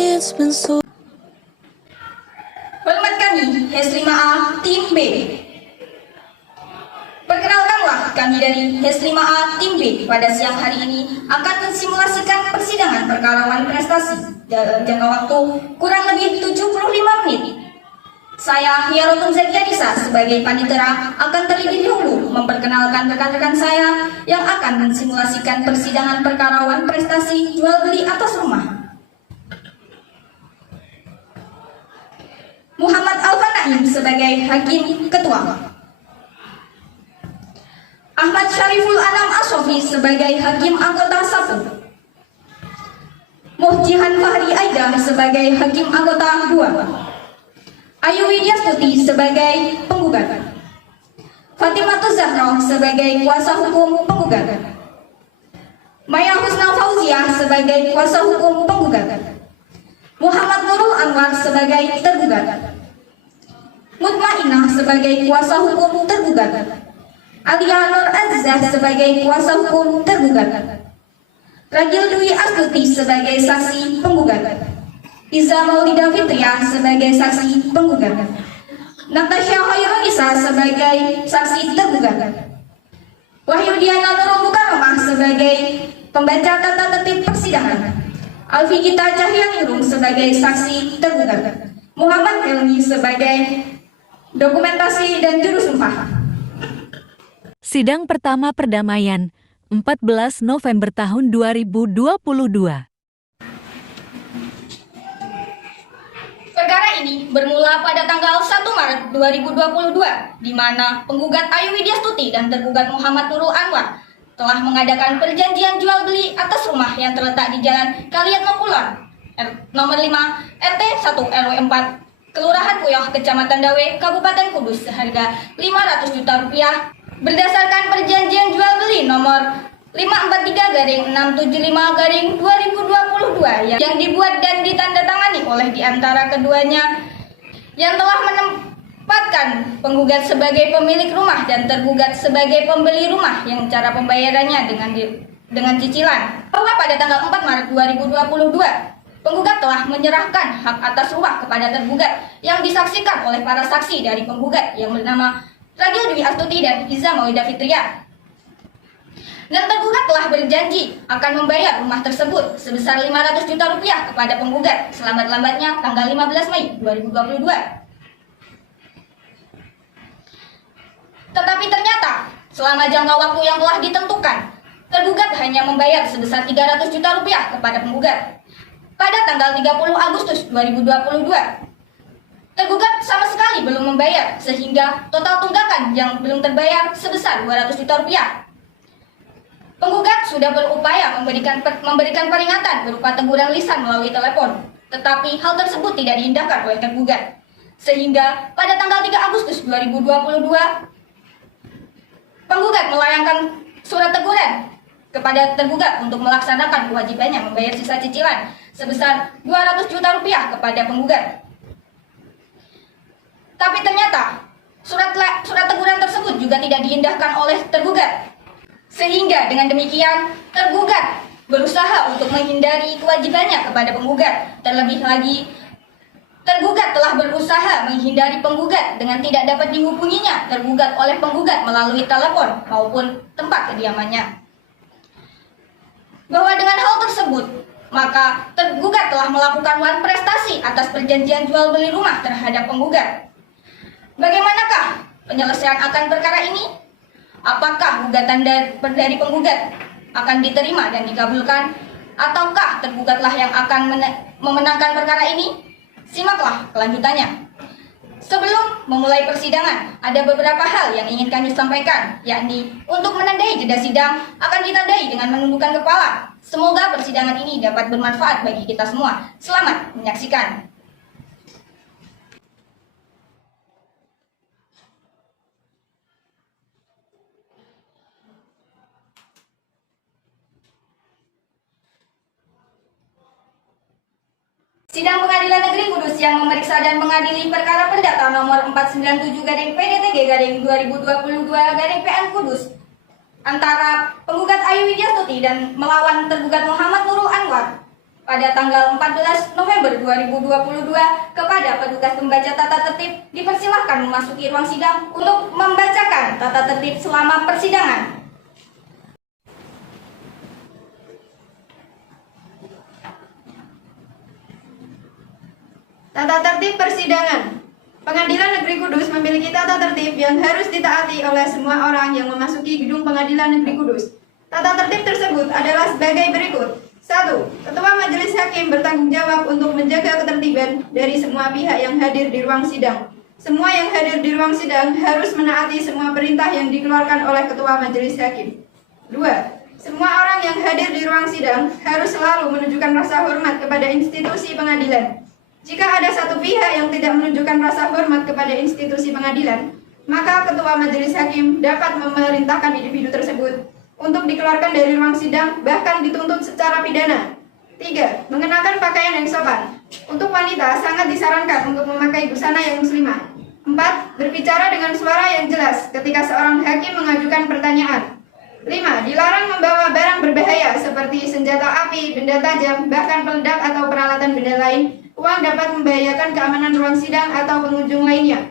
It's been so. Hormat kami, HES5A Tim B. Perkenalkanlah kami dari HES5A Tim B pada siang hari ini akan mensimulasikan persidangan perkara wan prestasi dalam jangka waktu kurang lebih 75 menit. Saya, Hiarotun Zekiadisa, sebagai panitera akan terlebih dahulu memperkenalkan rekan-rekan saya yang akan mensimulasikan persidangan perkara wan prestasi jual beli atas rumah. Muhammad Alvan Naim sebagai Hakim Ketua, Ahmad Syariful Anam Ashofi sebagai Hakim Anggota 1, Muhjihan Fahri Aida sebagai Hakim Anggota 2, Ayu Widyastuti sebagai penggugat, Fatimatul Zahra sebagai kuasa hukum penggugat, Maya Husna Fauziah sebagai kuasa hukum penggugat, Muhammad Nurul Anwar sebagai tergugat, Mutmainah sebagai kuasa hukum tergugat, Alia Nur Azizah sebagai kuasa hukum tergugat, Ragil Dwi Astuti sebagai saksi penggugat, Iza Maulida Fitria sebagai saksi penggugat, Natasha Hoirunisa sebagai saksi tergugat, Wahyu Diana Nurul Mukarramah sebagai pembaca tata tertib persidangan, Alfi Gita Cahyanirung sebagai saksi tergugat, Muhammad Helmi sebagai dokumentasi dan juru sumpah. Sidang pertama perdamaian 14 November tahun 2022. Perkara ini bermula pada tanggal 1 Maret 2022, di mana penggugat Ayu Widyastuti dan tergugat Muhammad Nurul Anwar telah mengadakan perjanjian jual beli atas rumah yang terletak di Jalan Kaliatno Kulon, nomor 5, RT 1 RW 4, Kelurahan Puyoh, Kecamatan Dawe, Kabupaten Kudus, seharga 500 juta rupiah berdasarkan perjanjian jual beli nomor 543-675-2022 yang dibuat dan ditandatangani oleh diantara keduanya, yang telah menempatkan penggugat sebagai pemilik rumah dan tergugat sebagai pembeli rumah yang cara pembayarannya dengan cicilan. Bahwa pada tanggal 4 Maret 2022 penggugat telah menyerahkan hak atas rumah kepada tergugat yang disaksikan oleh para saksi dari penggugat yang bernama Ragil Dwi Astuti dan Iza Maulida Fitria. Dan tergugat telah berjanji akan membayar rumah tersebut sebesar 500 juta rupiah kepada penggugat selambat-lambatnya tanggal 15 Mei 2022. Tetapi ternyata selama jangka waktu yang telah ditentukan, tergugat hanya membayar sebesar 300 juta rupiah kepada penggugat. Pada tanggal 30 Agustus 2022, tergugat sama sekali belum membayar, sehingga total tunggakan yang belum terbayar sebesar 200 juta rupiah. Penggugat sudah berupaya memberikan peringatan berupa teguran lisan melalui telepon, tetapi hal tersebut tidak diindahkan oleh tergugat. Sehingga pada tanggal 3 Agustus 2022, penggugat melayangkan surat teguran kepada tergugat untuk melaksanakan kewajibannya membayar sisa cicilan sebesar 200 juta rupiah kepada penggugat. Tapi ternyata surat teguran tersebut juga tidak diindahkan oleh tergugat. Sehingga dengan demikian tergugat berusaha untuk menghindari kewajibannya kepada penggugat. Terlebih lagi, tergugat telah berusaha menghindari penggugat dengan tidak dapat dihubunginya tergugat oleh penggugat melalui telepon maupun tempat kediamannya. Bahwa dengan hal tersebut, maka tergugat telah melakukan wan prestasi atas perjanjian jual beli rumah terhadap penggugat. Bagaimanakah penyelesaian akan perkara ini? Apakah gugatan dari penggugat akan diterima dan dikabulkan, ataukah tergugatlah yang akan memenangkan perkara ini? Simaklah kelanjutannya. Sebelum memulai persidangan, ada beberapa hal yang ingin kami sampaikan, yakni untuk menandai jeda sidang akan ditandai dengan menundukkan kepala. Semoga persidangan ini dapat bermanfaat bagi kita semua. Selamat menyaksikan. Sidang Pengadilan Negeri Kudus yang memeriksa dan mengadili perkara perdata nomor 497/PDTG/2022/PN Kudus antara penggugat Ayu Widyastuti dan melawan tergugat Muhammad Nurul Anwar pada tanggal 14 November 2022 kepada petugas pembaca tata tertib dipersilahkan memasuki ruang sidang untuk membacakan tata tertib selama persidangan. Tata tertib persidangan. Pengadilan Negeri Kudus memiliki tata tertib yang harus ditaati oleh semua orang yang memasuki gedung Pengadilan Negeri Kudus. Tata tertib tersebut adalah sebagai berikut. 1. Ketua Majelis Hakim bertanggung jawab untuk menjaga ketertiban dari semua pihak yang hadir di ruang sidang. Semua yang hadir di ruang sidang harus menaati semua perintah yang dikeluarkan oleh Ketua Majelis Hakim. 2. Semua orang yang hadir di ruang sidang harus selalu menunjukkan rasa hormat kepada institusi pengadilan. Jika ada satu pihak yang tidak menunjukkan rasa hormat kepada institusi pengadilan, maka Ketua Majelis Hakim dapat memerintahkan individu tersebut untuk dikeluarkan dari ruang sidang, bahkan dituntut secara pidana. 3. Mengenakan pakaian yang sopan. Untuk wanita sangat disarankan untuk memakai busana yang muslimah. 4. Berbicara dengan suara yang jelas ketika seorang hakim mengajukan pertanyaan. 5. Dilarang membawa barang berbahaya seperti senjata api, benda tajam, bahkan peledak atau peralatan benda lain. Uang dapat membahayakan keamanan ruang sidang atau pengunjung lainnya.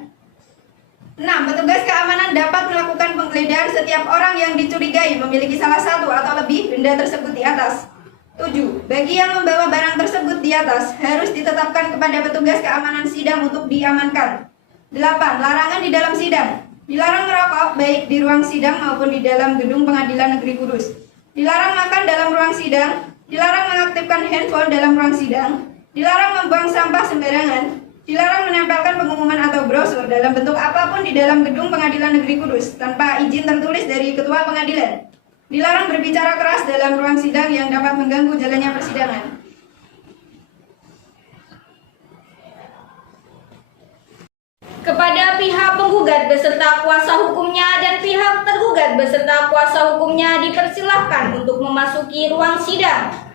6. Petugas keamanan dapat melakukan penggeledahan setiap orang yang dicurigai memiliki salah satu atau lebih benda tersebut di atas. 7. Bagi yang membawa barang tersebut di atas harus ditetapkan kepada petugas keamanan sidang untuk diamankan. 8. Larangan di dalam sidang. Dilarang merokok baik di ruang sidang maupun di dalam gedung Pengadilan Negeri Kudus. Dilarang makan dalam ruang sidang. Dilarang mengaktifkan handphone dalam ruang sidang. Dilarang membuang sampah sembarangan. Dilarang menempelkan pengumuman atau brosur dalam bentuk apapun di dalam gedung Pengadilan Negeri Kudus tanpa izin tertulis dari Ketua Pengadilan. Dilarang berbicara keras dalam ruang sidang yang dapat mengganggu jalannya persidangan. Kepada pihak penggugat beserta kuasa hukumnya dan pihak tergugat beserta kuasa hukumnya dipersilahkan untuk memasuki ruang sidang.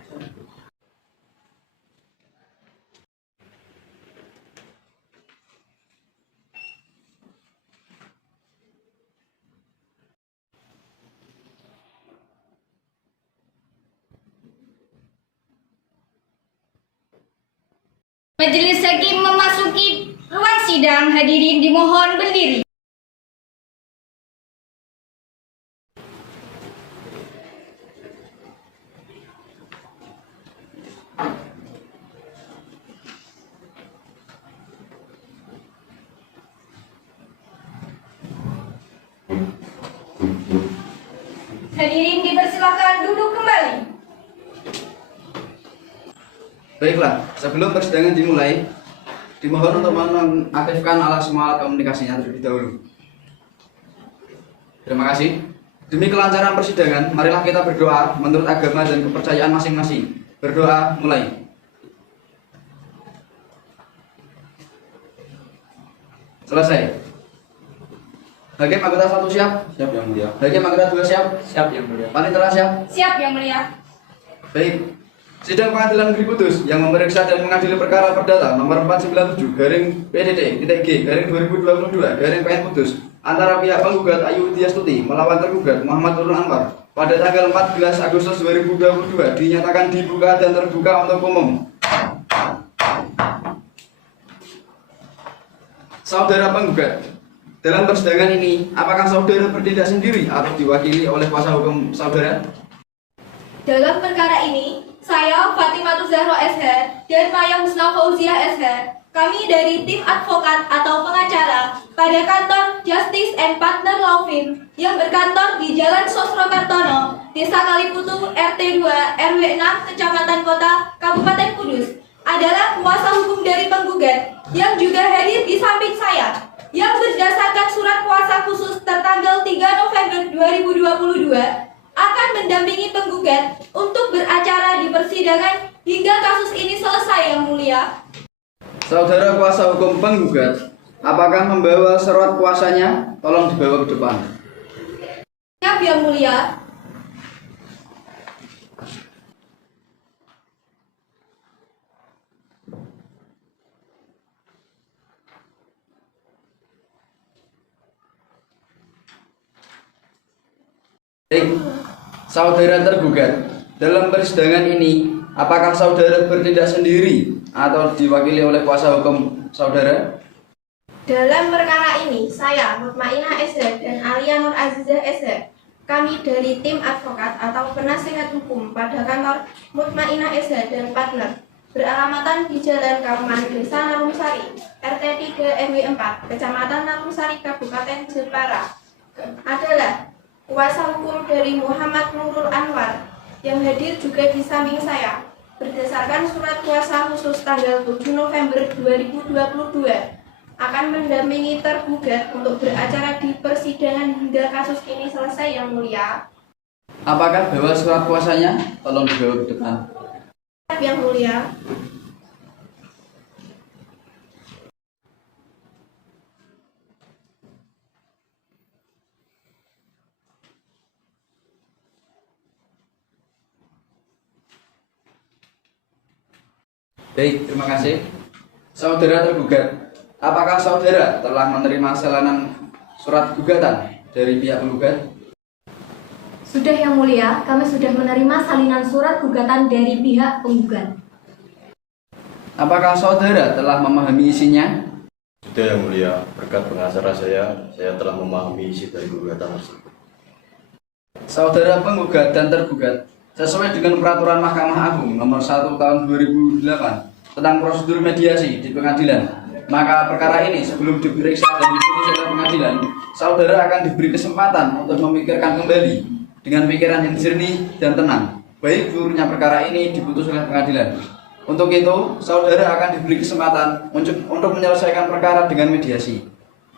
Majelis Hakim memasuki ruang sidang, hadirin dimohon berdiri. Hadirin dipersilakan duduk kembali. Baiklah, sebelum persidangan dimulai, dimohon untuk menonaktifkan semua alat komunikasinya terlebih dahulu. Terima kasih. Demi kelancaran persidangan, marilah kita berdoa menurut agama dan kepercayaan masing-masing. Berdoa, mulai. Selesai. Hakim anggota 1 siap? Siap yang mulia. Hakim anggota 2 siap? Siap yang mulia. Panitera siap? Siap yang mulia. Baik. Sidang Pengadilan Negeri Kudus yang memeriksa dan mengadili perkara perdata nomor 497/PDT-G/2022/PN Kudus antara pihak penggugat Ayu Widyastuti melawan tergugat Muhammad Nurul Anwar pada tanggal 14 Agustus 2022 dinyatakan dibuka dan terbuka untuk umum. Saudara penggugat, dalam persidangan ini, apakah saudara bertindak sendiri atau diwakili oleh kuasa hukum saudara? Dalam perkara ini, saya Fatimah Zahra SH dan Maya Husna Fauziah SH, kami dari tim advokat atau pengacara pada kantor Justice and Partner Law Firm yang berkantor di Jalan Sosrokartono, Desa Kaliputu, RT 2, RW 6, Kecamatan Kota, Kabupaten Kudus, adalah kuasa hukum dari penggugat yang juga hadir di samping saya, yang berdasarkan surat kuasa khusus tertanggal 3 November 2022 akan mendampingi penggugat untuk beracara di persidangan hingga kasus ini selesai yang mulia. Saudara kuasa hukum penggugat, apakah membawa surat kuasanya? Tolong dibawa ke depan. Siap yang mulia. Baik, saudara tergugat, dalam persidangan ini, Apakah saudara bertindak sendiri atau diwakili oleh kuasa hukum saudara? Dalam perkara ini, saya, Mutmainah SH dan Alia Nur Azizah SH, kami dari tim advokat atau penasihat hukum pada kantor Mutmainah SH dan partner, beralamatan di Jalan Kauman, Desa Narumsari, RT 3 RW 4, Kecamatan Narumsari, Kabupaten Jepara, adalah kuasa hukum dari Muhammad Nurul Anwar yang hadir juga di samping saya, berdasarkan surat kuasa khusus tanggal 7 November 2022, akan mendampingi tergugat untuk beracara di persidangan hingga kasus ini selesai, Yang Mulia. Apakah bawa surat kuasanya? Tolong dibawa ke depan. Yang Mulia. Baik, terima kasih. Saudara tergugat, apakah saudara telah menerima salinan surat gugatan dari pihak penggugat? Sudah Yang Mulia, kami sudah menerima salinan surat gugatan dari pihak penggugat. Apakah saudara telah memahami isinya? Sudah Yang Mulia, berkat pengacara saya telah memahami isi dari gugatan tersebut. Saudara penggugat dan tergugat, sesuai dengan peraturan Mahkamah Agung nomor 1 tahun 2008 tentang prosedur mediasi di pengadilan, maka perkara ini sebelum diperiksa dan diputus oleh pengadilan, saudara akan diberi kesempatan untuk memikirkan kembali dengan pikiran yang jernih dan tenang, baik buruknya perkara ini diputus oleh pengadilan. Untuk itu, saudara akan diberi kesempatan untuk menyelesaikan perkara dengan mediasi.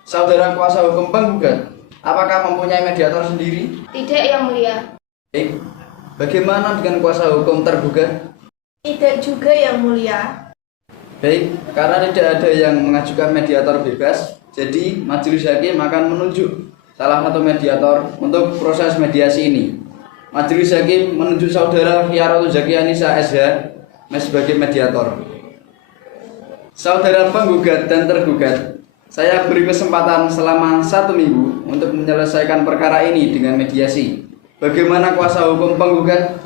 Saudara kuasa hukum penggugat, apakah mempunyai mediator sendiri? Tidak, Yang Mulia. Baik, bagaimana dengan kuasa hukum tergugat? Tidak juga, Yang Mulia. Baik, karena tidak ada yang mengajukan mediator bebas, jadi majelis hakim akan menunjuk salah satu mediator untuk proses mediasi ini. Majelis hakim menunjuk saudara Khiaratul Zakianisa SH sebagai mediator. Saudara penggugat dan tergugat, saya beri kesempatan selama 1 minggu untuk menyelesaikan perkara ini dengan mediasi. Bagaimana kuasa hukum penggugat?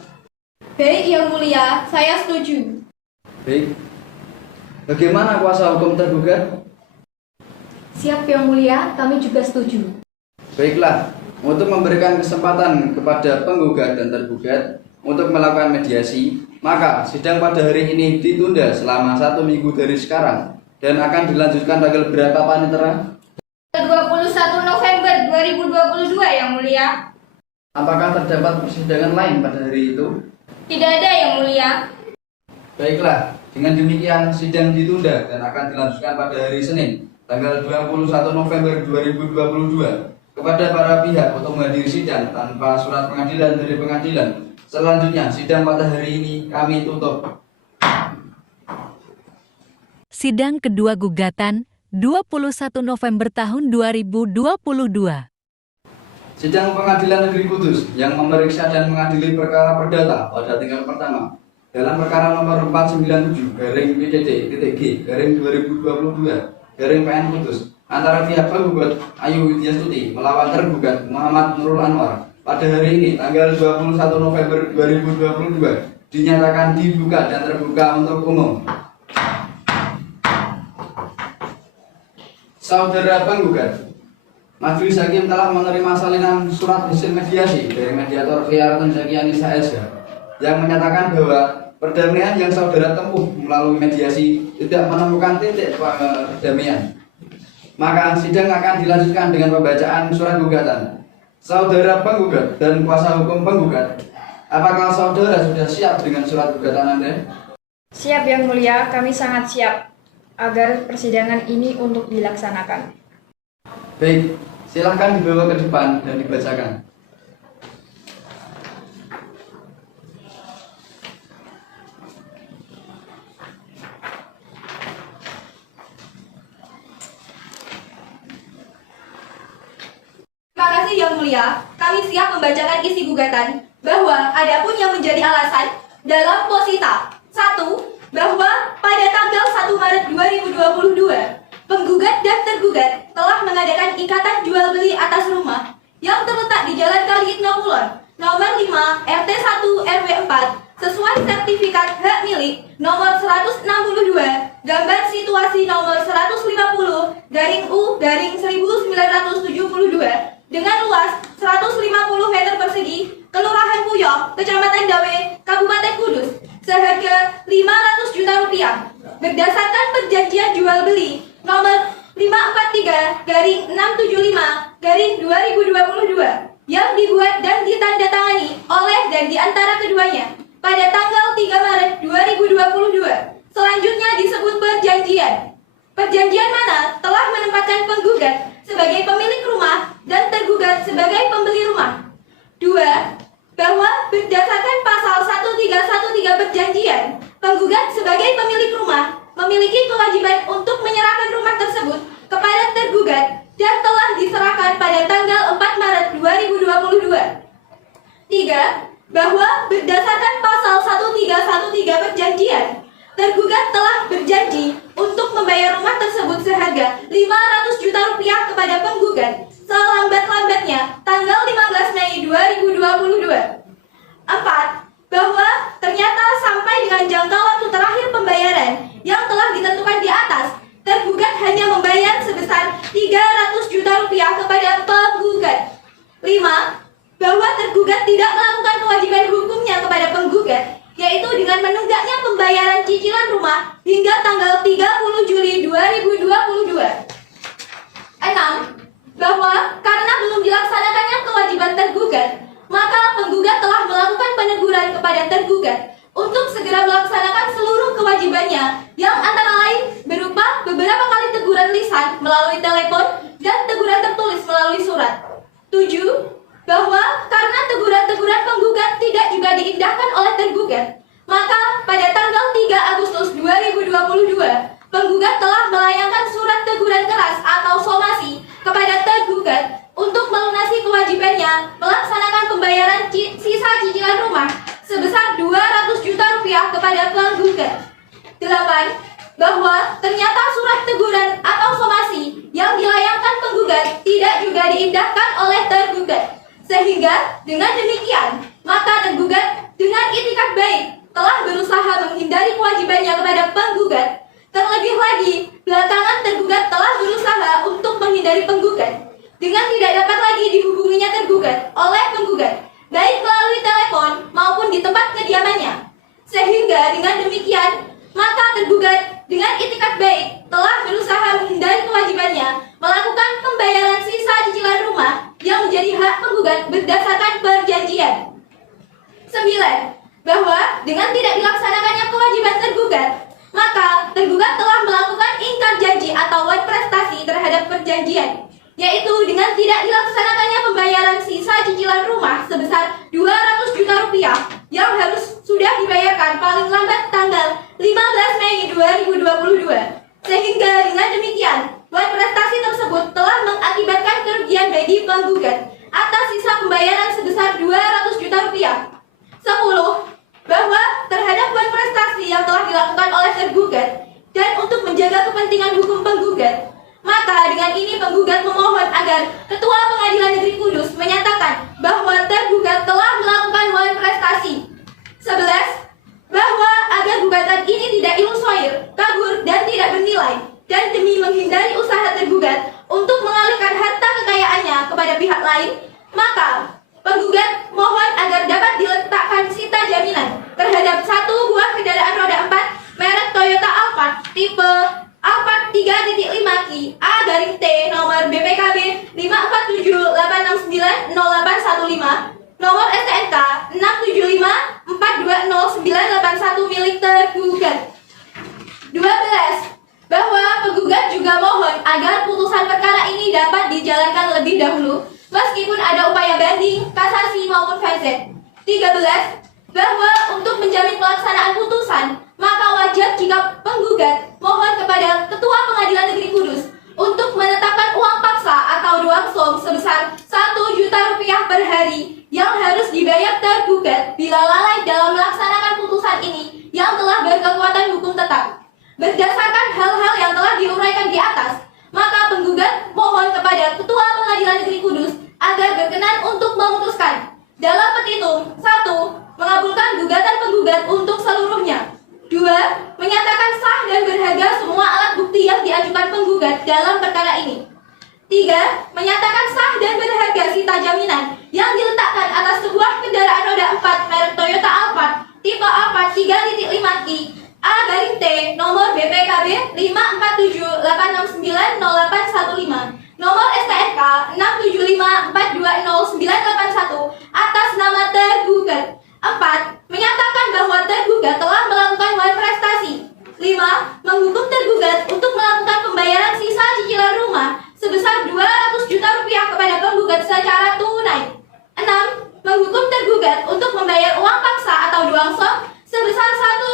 Baik Yang Mulia, saya setuju. Baik. Bagaimana kuasa hukum tergugat? Siap Yang Mulia, kami juga setuju. Baiklah, untuk memberikan kesempatan kepada penggugat dan tergugat untuk melakukan mediasi, maka sidang pada hari ini ditunda selama 1 minggu dari sekarang dan akan dilanjutkan tanggal berapa Panitera? 21 November 2022 Yang Mulia. Apakah terdapat persidangan lain pada hari itu? Tidak ada Yang Mulia. Baiklah, dengan demikian sidang ditunda dan akan dilanjutkan pada hari Senin, tanggal 21 November 2022 kepada para pihak untuk menghadiri sidang tanpa surat pengadilan dari pengadilan. Selanjutnya, sidang pada hari ini kami tutup. Sidang kedua gugatan 21 November tahun 2022. Sidang Pengadilan Negeri Kudus yang memeriksa dan mengadili perkara perdata pada tingkat pertama dalam perkara nomor 497/PJT-G/2022 PN antara pihak penggugat Ayu Widyastuti melawan tergugat Muhammad Nurul Anwar pada hari ini tanggal 21 November 2022 dinyatakan dibuka dan terbuka untuk umum. Saudara penggugat, majelis hakim telah menerima salinan surat hasil mediasi dari mediator Khiaratul Zakianisa SH yang menyatakan bahwa perdamaian yang saudara tempuh melalui mediasi tidak menemukan titik perdamaian. Maka sidang akan dilanjutkan dengan pembacaan surat gugatan. Saudara penggugat dan kuasa hukum penggugat, apakah saudara sudah siap dengan surat gugatan Anda? Siap Yang Mulia, kami sangat siap agar persidangan ini untuk dilaksanakan. Baik, silahkan dibawa ke depan dan dibacakan. Terima kasih Yang Mulia, kami siap membacakan isi gugatan bahwa adapun yang menjadi alasan dalam posita 1. Bahwa pada tanggal 1 Maret 2022 penggugat dan tergugat telah mengadakan ikatan jual beli atas rumah yang terletak di Jalan Kali Itno Kulon nomor 5 RT 1 RW 4 sesuai sertifikat gambar situasi nomor 150/U/1972 dengan luas 150 meter persegi, Kelurahan Puyok, Kecamatan Dawe, Kabupaten Kudus, seharga 500 juta rupiah berdasarkan perjanjian jual beli nomor 543/675/2022 yang dibuat dan ditandatangani oleh dan di antara keduanya pada tanggal 3 Maret 2022. Selanjutnya disebut perjanjian. Perjanjian mana telah menempatkan penggugat sebagai pemilik rumah dan tergugat sebagai pembeli rumah. 2. Bahwa berdasarkan pasal 1313 perjanjian, penggugat sebagai pemilik rumah memiliki kewajiban untuk menyerahkan rumah tersebut kepada tergugat dan telah diserahkan pada tanggal 4 Maret 2022. 3. Bahwa berdasarkan pasal 1313 perjanjian, tergugat telah berjanji untuk membayar rumah tersebut seharga 500 juta rupiah kepada penggugat selambat-lambatnya tanggal 15 Mei 2022. 4. Bahwa ternyata sampai dengan jangka waktu terakhir pembayaran yang telah ditentukan di atas, tergugat hanya membayar sebesar 300 juta rupiah kepada penggugat. 5. Bahwa tergugat tidak melakukan kewajiban hukumnya kepada penggugat, yaitu dengan menunggaknya pembayaran cicilan rumah hingga tanggal 30 Juli 2022. 6. Bahwa karena belum dilaksanakannya kewajiban tergugat, maka penggugat telah melakukan peneguran kepada tergugat untuk segera melaksanakan seluruh kewajibannya yang antara lain berupa beberapa kali teguran lisan melalui telepon dan teguran tertulis melalui surat. 7. Bahwa karena teguran-teguran penggugat tidak juga diindahkan oleh tergugat, maka pada tanggal 3 Agustus 2022, penggugat telah melayangkan surat teguran keras atau somasi kepada tergugat untuk melunasi kewajibannya melaksanakan pembayaran sisa cicilan rumah sebesar 200 juta rupiah kepada penggugat. 8. Bahwa ternyata surat teguran atau somasi yang dilayangkan penggugat tidak juga diindahkan oleh tergugat, sehingga dengan demikian maka tergugat dengan itikat baik telah berusaha menghindari kewajibannya kepada penggugat. Terlebih lagi, belakangan tergugat telah berusaha untuk menghindari penggugat dengan tidak dapat lagi dihubunginya tergugat oleh penggugat, baik melalui telepon maupun di tempat kediamannya. Sehingga dengan demikian, maka tergugat dengan itikat baik telah berusaha menghindari kewajibannya melakukan pembayaran sisa cicilan rumah yang menjadi hak penggugat berdasarkan perjanjian. 9. Bahwa dengan tidak dilaksanakannya kewajiban tergugat, maka tergugat telah melakukan ingkar janji atau wan prestasi terhadap perjanjian, yaitu dengan tidak dilaksanakannya pembayaran sisa cicilan rumah sebesar 200 juta rupiah yang harus sudah dibayarkan paling lambat tanggal 15 Mei 2022. Sehingga dengan demikian, wan prestasi tersebut telah mengakibatkan kerugian bagi penggugat atas sisa pembayaran sebesar 200 juta rupiah. 10. Bahwa terhadap wan prestasi yang telah dilakukan oleh tergugat dan untuk menjaga kepentingan hukum penggugat, maka dengan ini penggugat memohon agar Ketua Pengadilan Negeri Kudus menyatakan bahwa tergugat telah melakukan wan prestasi. 11. Bahwa agar gugatan ini tidak ilusoir, kabur, dan tidak bernilai, dan demi menghindari usaha tergugat untuk mengalihkan harta kekayaannya kepada pihak lain, maka penggugat mohon agar dapat diletakkan sita jaminan terhadap satu buah kendaraan roda 4 merek Toyota Alphard tipe Alphard 3.5Ki A-T nomor BPKB 54786908115, nomor STNK 675420981 milik tergugat. 12. Bahwa penggugat juga mohon agar putusan perkara ini dapat dijalankan lebih dahulu meskipun ada upaya banding, kasasi maupun VZ. 13. Bahwa untuk menjamin pelaksanaan putusan, maka wajar jika penggugat mohon kepada Ketua Pengadilan Negeri Kudus untuk menetapkan uang paksa atau ruang som sebesar 1 juta rupiah per hari yang harus dibayar tergugat bila lalai dalam melaksanakan putusan ini yang telah berkekuatan hukum tetap. Berdasarkan hal-hal yang telah diuraikan di atas, maka penggugat mohon kepada Ketua Pengadilan Negeri Kudus agar berkenan untuk memutuskan dalam petitum 1. Mengabulkan gugatan penggugat untuk seluruhnya. 2. Menyatakan sah dan berharga yang diajukan penggugat dalam perkara ini. 3. Menyatakan sah dan berharga sita jaminan yang diletakkan atas sebuah kendaraan roda 4 merek Toyota Alphard tipe Alphard 3.5i A-T nomor BPKB 54786908115 nomor STNK 675420981 atas nama tergugat. 4. Menyatakan bahwa tergugat telah melakukan one prestasi. 5. Menghukum tergugat untuk melakukan pembayaran sisa cicilan rumah sebesar 200 juta rupiah kepada penggugat secara tunai. 6. Menghukum tergugat untuk membayar uang paksa atau duangsop sebesar 1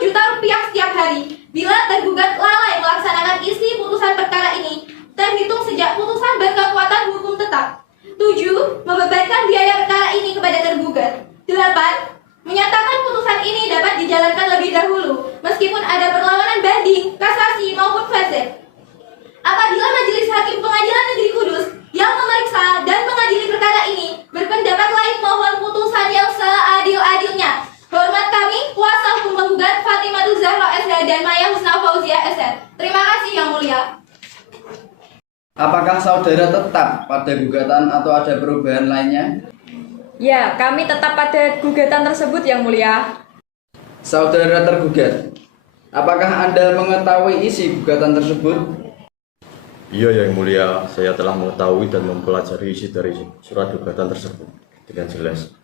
juta rupiah setiap hari bila tergugat lalai melaksanakan isi putusan perkara ini terhitung sejak putusan berkekuatan hukum tetap. 7. Membebankan biaya perkara ini kepada tergugat. 8. Menyatakan putusan ini dapat dijalankan lebih dahulu meskipun ada perlawanan banding, kasasi maupun faset. Apabila Majelis Hakim Pengadilan Negeri Kudus yang memeriksa dan mengadili perkara ini berpendapat lain, mohon putusan yang seadil-adilnya. Hormat kami, kuasa hukum penggugat Fatimah Zahra SH dan Maya Husna Fauzia SR. Terima kasih Yang Mulia. Apakah saudara tetap pada gugatan atau ada perubahan lainnya? Ya, kami tetap pada gugatan tersebut Yang Mulia. Saudara tergugat, apakah Anda mengetahui isi gugatan tersebut? Iya Yang Mulia, saya telah mengetahui dan mempelajari isi dari surat gugatan tersebut dengan jelas.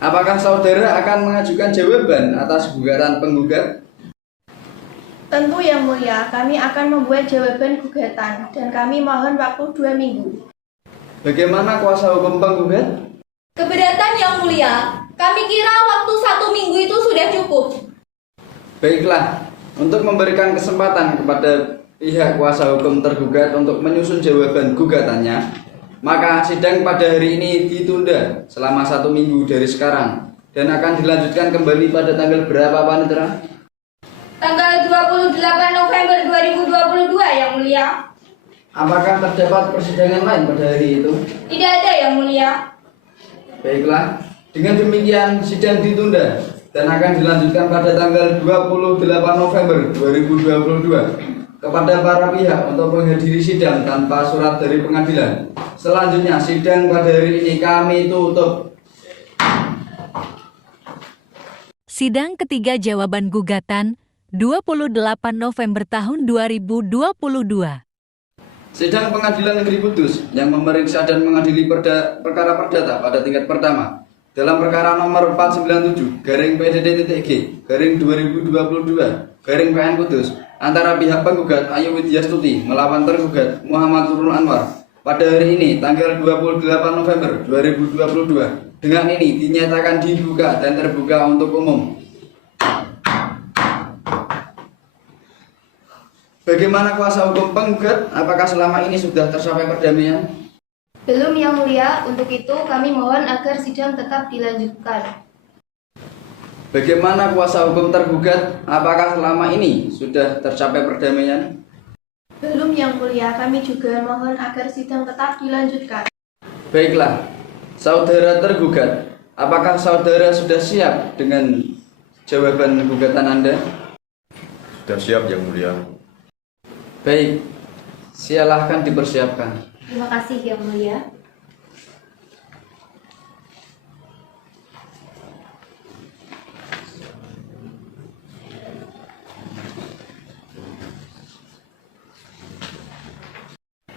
Apakah saudara akan mengajukan jawaban atas gugatan penggugat? Tentu Yang Mulia, kami akan membuat jawaban gugatan dan kami mohon waktu 2 minggu. Bagaimana kuasa hukum penggugat? Keberatan Yang Mulia, kami kira waktu 1 minggu itu sudah cukup. Baiklah, untuk memberikan kesempatan kepada pihak kuasa hukum tergugat untuk menyusun jawaban gugatannya, maka sidang pada hari ini ditunda selama 1 minggu dari sekarang dan akan dilanjutkan kembali pada tanggal berapa, Panitera? Tanggal 28 November 2022 Yang Mulia. Apakah terdapat persidangan lain pada hari itu? Tidak ada Yang Mulia. Baiklah, dengan demikian sidang ditunda dan akan dilanjutkan pada tanggal 28 November 2022 kepada para pihak untuk menghadiri sidang tanpa surat dari pengadilan. Selanjutnya sidang pada hari ini kami tutup. Sidang ketiga jawaban gugatan 28 November tahun 2022. Sidang Pengadilan Negeri Kudus yang memeriksa dan mengadili perkara perdata pada tingkat pertama dalam perkara nomor 497/PDD-G/2022/PN Kudus antara pihak penggugat Ayu Widyastuti melawan tergugat Muhammad Nurul Anwar pada hari ini tanggal 28 November 2022 dengan ini dinyatakan dibuka dan terbuka untuk umum. Bagaimana kuasa hukum penggugat? Apakah selama ini sudah tercapai perdamaian? Belum Yang Mulia, untuk itu kami mohon agar sidang tetap dilanjutkan. Bagaimana kuasa hukum tergugat? Apakah selama ini sudah tercapai perdamaian? Belum Yang Mulia, kami juga mohon agar sidang tetap dilanjutkan. Baiklah, saudara tergugat, apakah saudara sudah siap dengan jawaban gugatan Anda? Sudah siap Yang Mulia. Baik, silahkan dipersiapkan. Terima kasih Yang Mulia.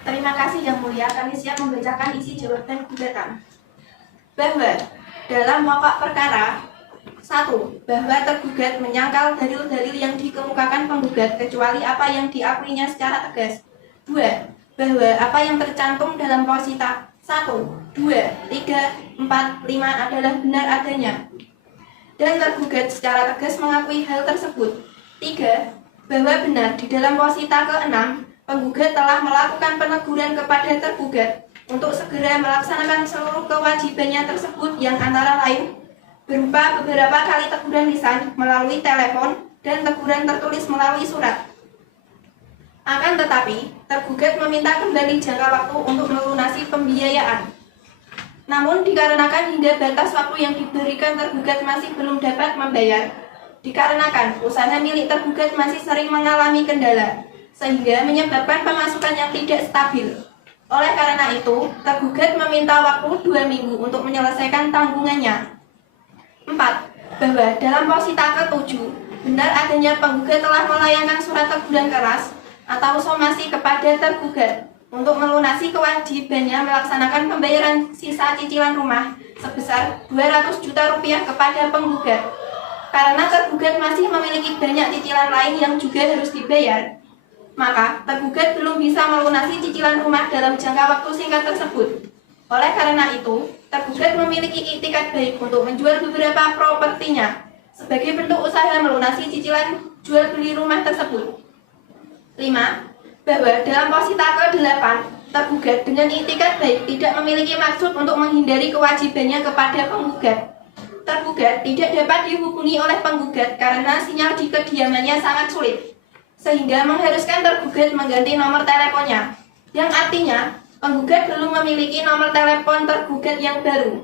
Terima kasih Yang Mulia, kami siap membacakan isi jawaban gugatan. Bahwa dalam pokok perkara 1. Bahwa tergugat menyangkal dalil-dalil yang dikemukakan penggugat kecuali apa yang diakuinya secara tegas. 2. Bahwa apa yang tercantum dalam posita 1, 2, 3, 4, 5 adalah benar adanya. Dan tergugat secara tegas mengakui hal tersebut. 3. Bahwa benar di dalam posita ke-6, penggugat telah melakukan peneguran kepada tergugat untuk segera melaksanakan seluruh kewajibannya tersebut yang antara lain berupa beberapa kali teguran lisan melalui telepon dan teguran tertulis melalui surat. Akan tetapi, tergugat meminta kembali jangka waktu untuk melunasi pembiayaan. Namun dikarenakan hingga batas waktu yang diberikan tergugat masih belum dapat membayar, dikarenakan usaha milik tergugat masih sering mengalami kendala, sehingga menyebabkan pemasukan yang tidak stabil. Oleh karena itu, tergugat meminta waktu 2 minggu untuk menyelesaikan tanggungannya. 4. Bahwa dalam posita ke-7, benar adanya penggugat telah melayangkan surat teguran keras atau somasi kepada tergugat untuk melunasi kewajibannya melaksanakan pembayaran sisa cicilan rumah sebesar 200 juta rupiah kepada penggugat. Karena tergugat masih memiliki banyak cicilan lain yang juga harus dibayar, maka tergugat belum bisa melunasi cicilan rumah dalam jangka waktu singkat tersebut. Oleh karena itu, tergugat memiliki itikat baik untuk menjual beberapa propertinya sebagai bentuk usaha melunasi cicilan jual beli rumah tersebut. 5. Bahwa dalam posita ke-8, tergugat dengan itikat baik tidak memiliki maksud untuk menghindari kewajibannya kepada penggugat. Tergugat tidak dapat dihubungi oleh penggugat karena sinyal di kediamannya sangat sulit, sehingga mengharuskan tergugat mengganti nomor teleponnya, yang artinya penggugat belum memiliki nomor telepon tergugat yang baru.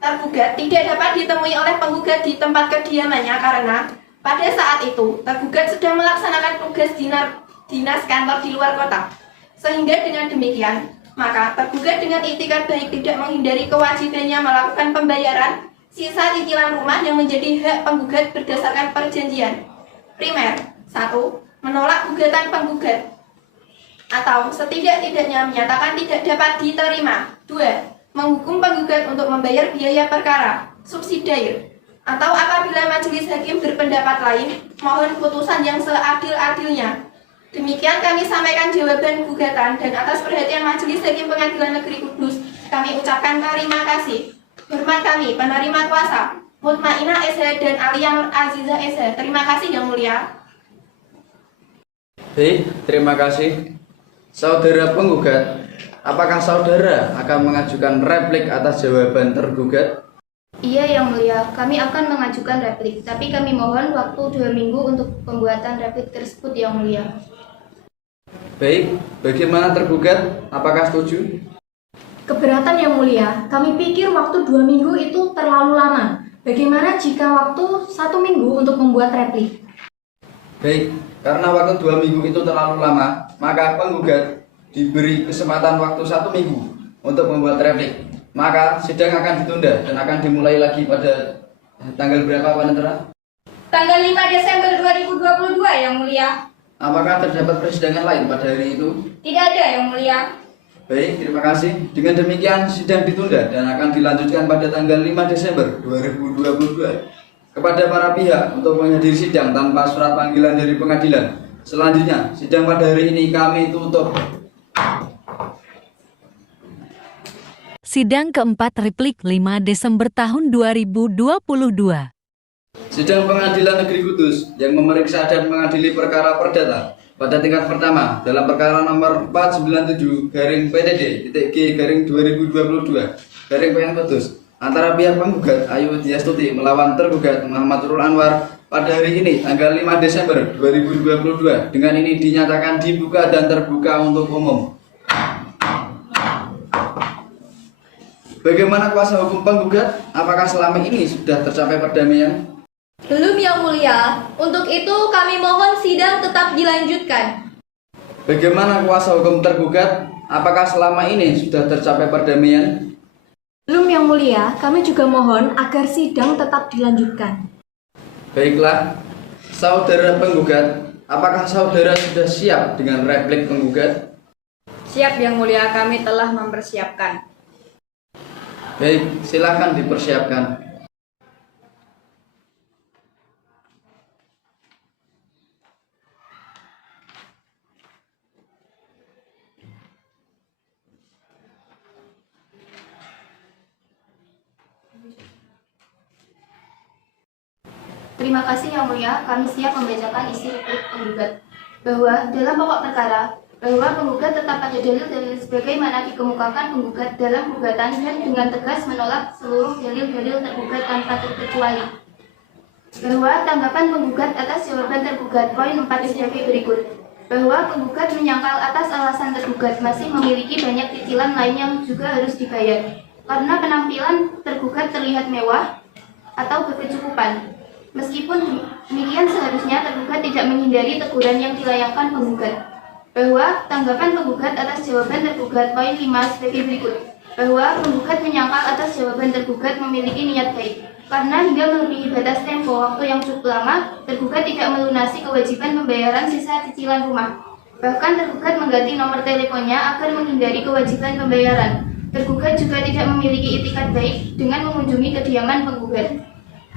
Tergugat tidak dapat ditemui oleh penggugat di tempat kediamannya karena pada saat itu tergugat sedang melaksanakan tugas dinas kantor di luar kota. Sehingga dengan demikian, maka tergugat dengan itikat baik tidak menghindari kewajibannya melakukan pembayaran sisa cicilan rumah yang menjadi hak penggugat berdasarkan perjanjian. Primer, 1. Menolak gugatan penggugat atau setidak-tidaknya menyatakan tidak dapat diterima. 2. Menghukum penggugat untuk membayar biaya perkara, subsidiar, atau apabila majelis hakim berpendapat lain, mohon putusan yang seadil-adilnya. Demikian kami sampaikan jawaban gugatan, dan atas perhatian Majelis Hakim Pengadilan Negeri Kudus, kami ucapkan terima kasih. Hormat kami, penerima kuasa, Mutmainah SH dan Alia Nur Azizah SH. Terima kasih Yang Mulia. Baik, terima kasih. Saudara penggugat, apakah saudara akan mengajukan replik atas jawaban tergugat? Iya Yang Mulia, kami akan mengajukan replik, tapi kami mohon waktu 2 minggu untuk pembuatan replik tersebut Yang Mulia. Baik, bagaimana tergugat? Apakah setuju? Keberatan Yang Mulia, kami pikir waktu 2 minggu itu terlalu lama. Bagaimana jika waktu 1 minggu untuk membuat replik? Baik, karena waktu 2 minggu itu terlalu lama, maka penggugat diberi kesempatan waktu 1 minggu untuk membuat replik. Maka sidang akan ditunda dan akan dimulai lagi pada tanggal berapa, Panitera? Tanggal 5 Desember 2022 Yang Mulia. Apakah terdapat persidangan lain pada hari itu? Tidak ada Yang Mulia. Baik, terima kasih. Dengan demikian sidang ditunda dan akan dilanjutkan pada tanggal 5 Desember 2022. Kepada para pihak untuk menghadiri sidang tanpa surat panggilan dari pengadilan. Selanjutnya, sidang pada hari ini kami tutup. Sidang keempat replik 5 Desember tahun 2022. Sidang Pengadilan Negeri Kudus yang memeriksa dan mengadili perkara perdata pada tingkat pertama dalam perkara nomor 497-P-G-2022 Kudus antara pihak penggugat Ayu Diastuti melawan tergugat Muhammad Nurul Anwar pada hari ini tanggal 5 Desember 2022. Dengan ini dinyatakan dibuka dan terbuka untuk umum. Bagaimana kuasa hukum penggugat? Apakah selama ini sudah tercapai perdamaian? Belum Yang Mulia, untuk itu kami mohon sidang tetap dilanjutkan. Bagaimana kuasa hukum tergugat? Apakah selama ini sudah tercapai perdamaian? Belum Yang Mulia, kami juga mohon agar sidang tetap dilanjutkan. Baiklah, saudara penggugat, apakah saudara sudah siap dengan replik penggugat? Siap Yang Mulia, kami telah mempersiapkan. Baik, silakan dipersiapkan. Terima kasih Yang Mulia, kami siap membacakan isi replik penggugat. Bahwa dalam pokok perkara, bahwa penggugat tetap pada dalil-dalil sebagaimana dikemukakan penggugat dalam gugatan dan dengan tegas menolak seluruh dalil-dalil tergugat tanpa terkecuali. Bahwa tanggapan penggugat atas jawaban tergugat poin 4 sebagai berikut. Bahwa penggugat menyangkal atas alasan tergugat masih memiliki banyak cicilan lain yang juga harus dibayar karena penampilan tergugat terlihat mewah atau berkecukupan. Meskipun demikian, seharusnya tergugat tidak menghindari teguran yang dilayangkan penggugat. Bahwa tanggapan penggugat atas jawaban tergugat poin 5 sebagai berikut. Bahwa penggugat menyangkal atas jawaban tergugat memiliki niat baik. Karena hingga melebihi batas tempo waktu yang cukup lama, tergugat tidak melunasi kewajiban pembayaran sisa cicilan rumah. Bahkan tergugat mengganti nomor teleponnya agar menghindari kewajiban pembayaran. Tergugat juga tidak memiliki itikat baik dengan mengunjungi kediaman penggugat.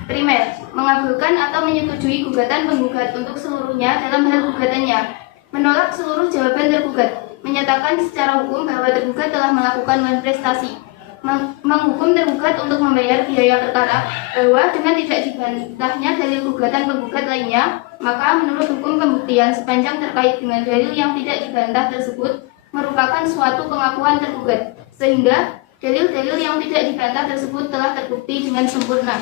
Primer, mengabulkan atau menyetujui gugatan penggugat untuk seluruhnya dalam hal gugatannya. Menolak seluruh jawaban tergugat. Menyatakan secara hukum bahwa tergugat telah melakukan manifestasi. Menghukum tergugat untuk membayar biaya perkara, bahwa dengan tidak dibantahnya dalil gugatan penggugat lainnya, maka menurut hukum pembuktian sepanjang terkait dengan dalil yang tidak dibantah tersebut merupakan suatu pengakuan tergugat, sehingga dalil-dalil yang tidak dibantah tersebut telah terbukti dengan sempurna.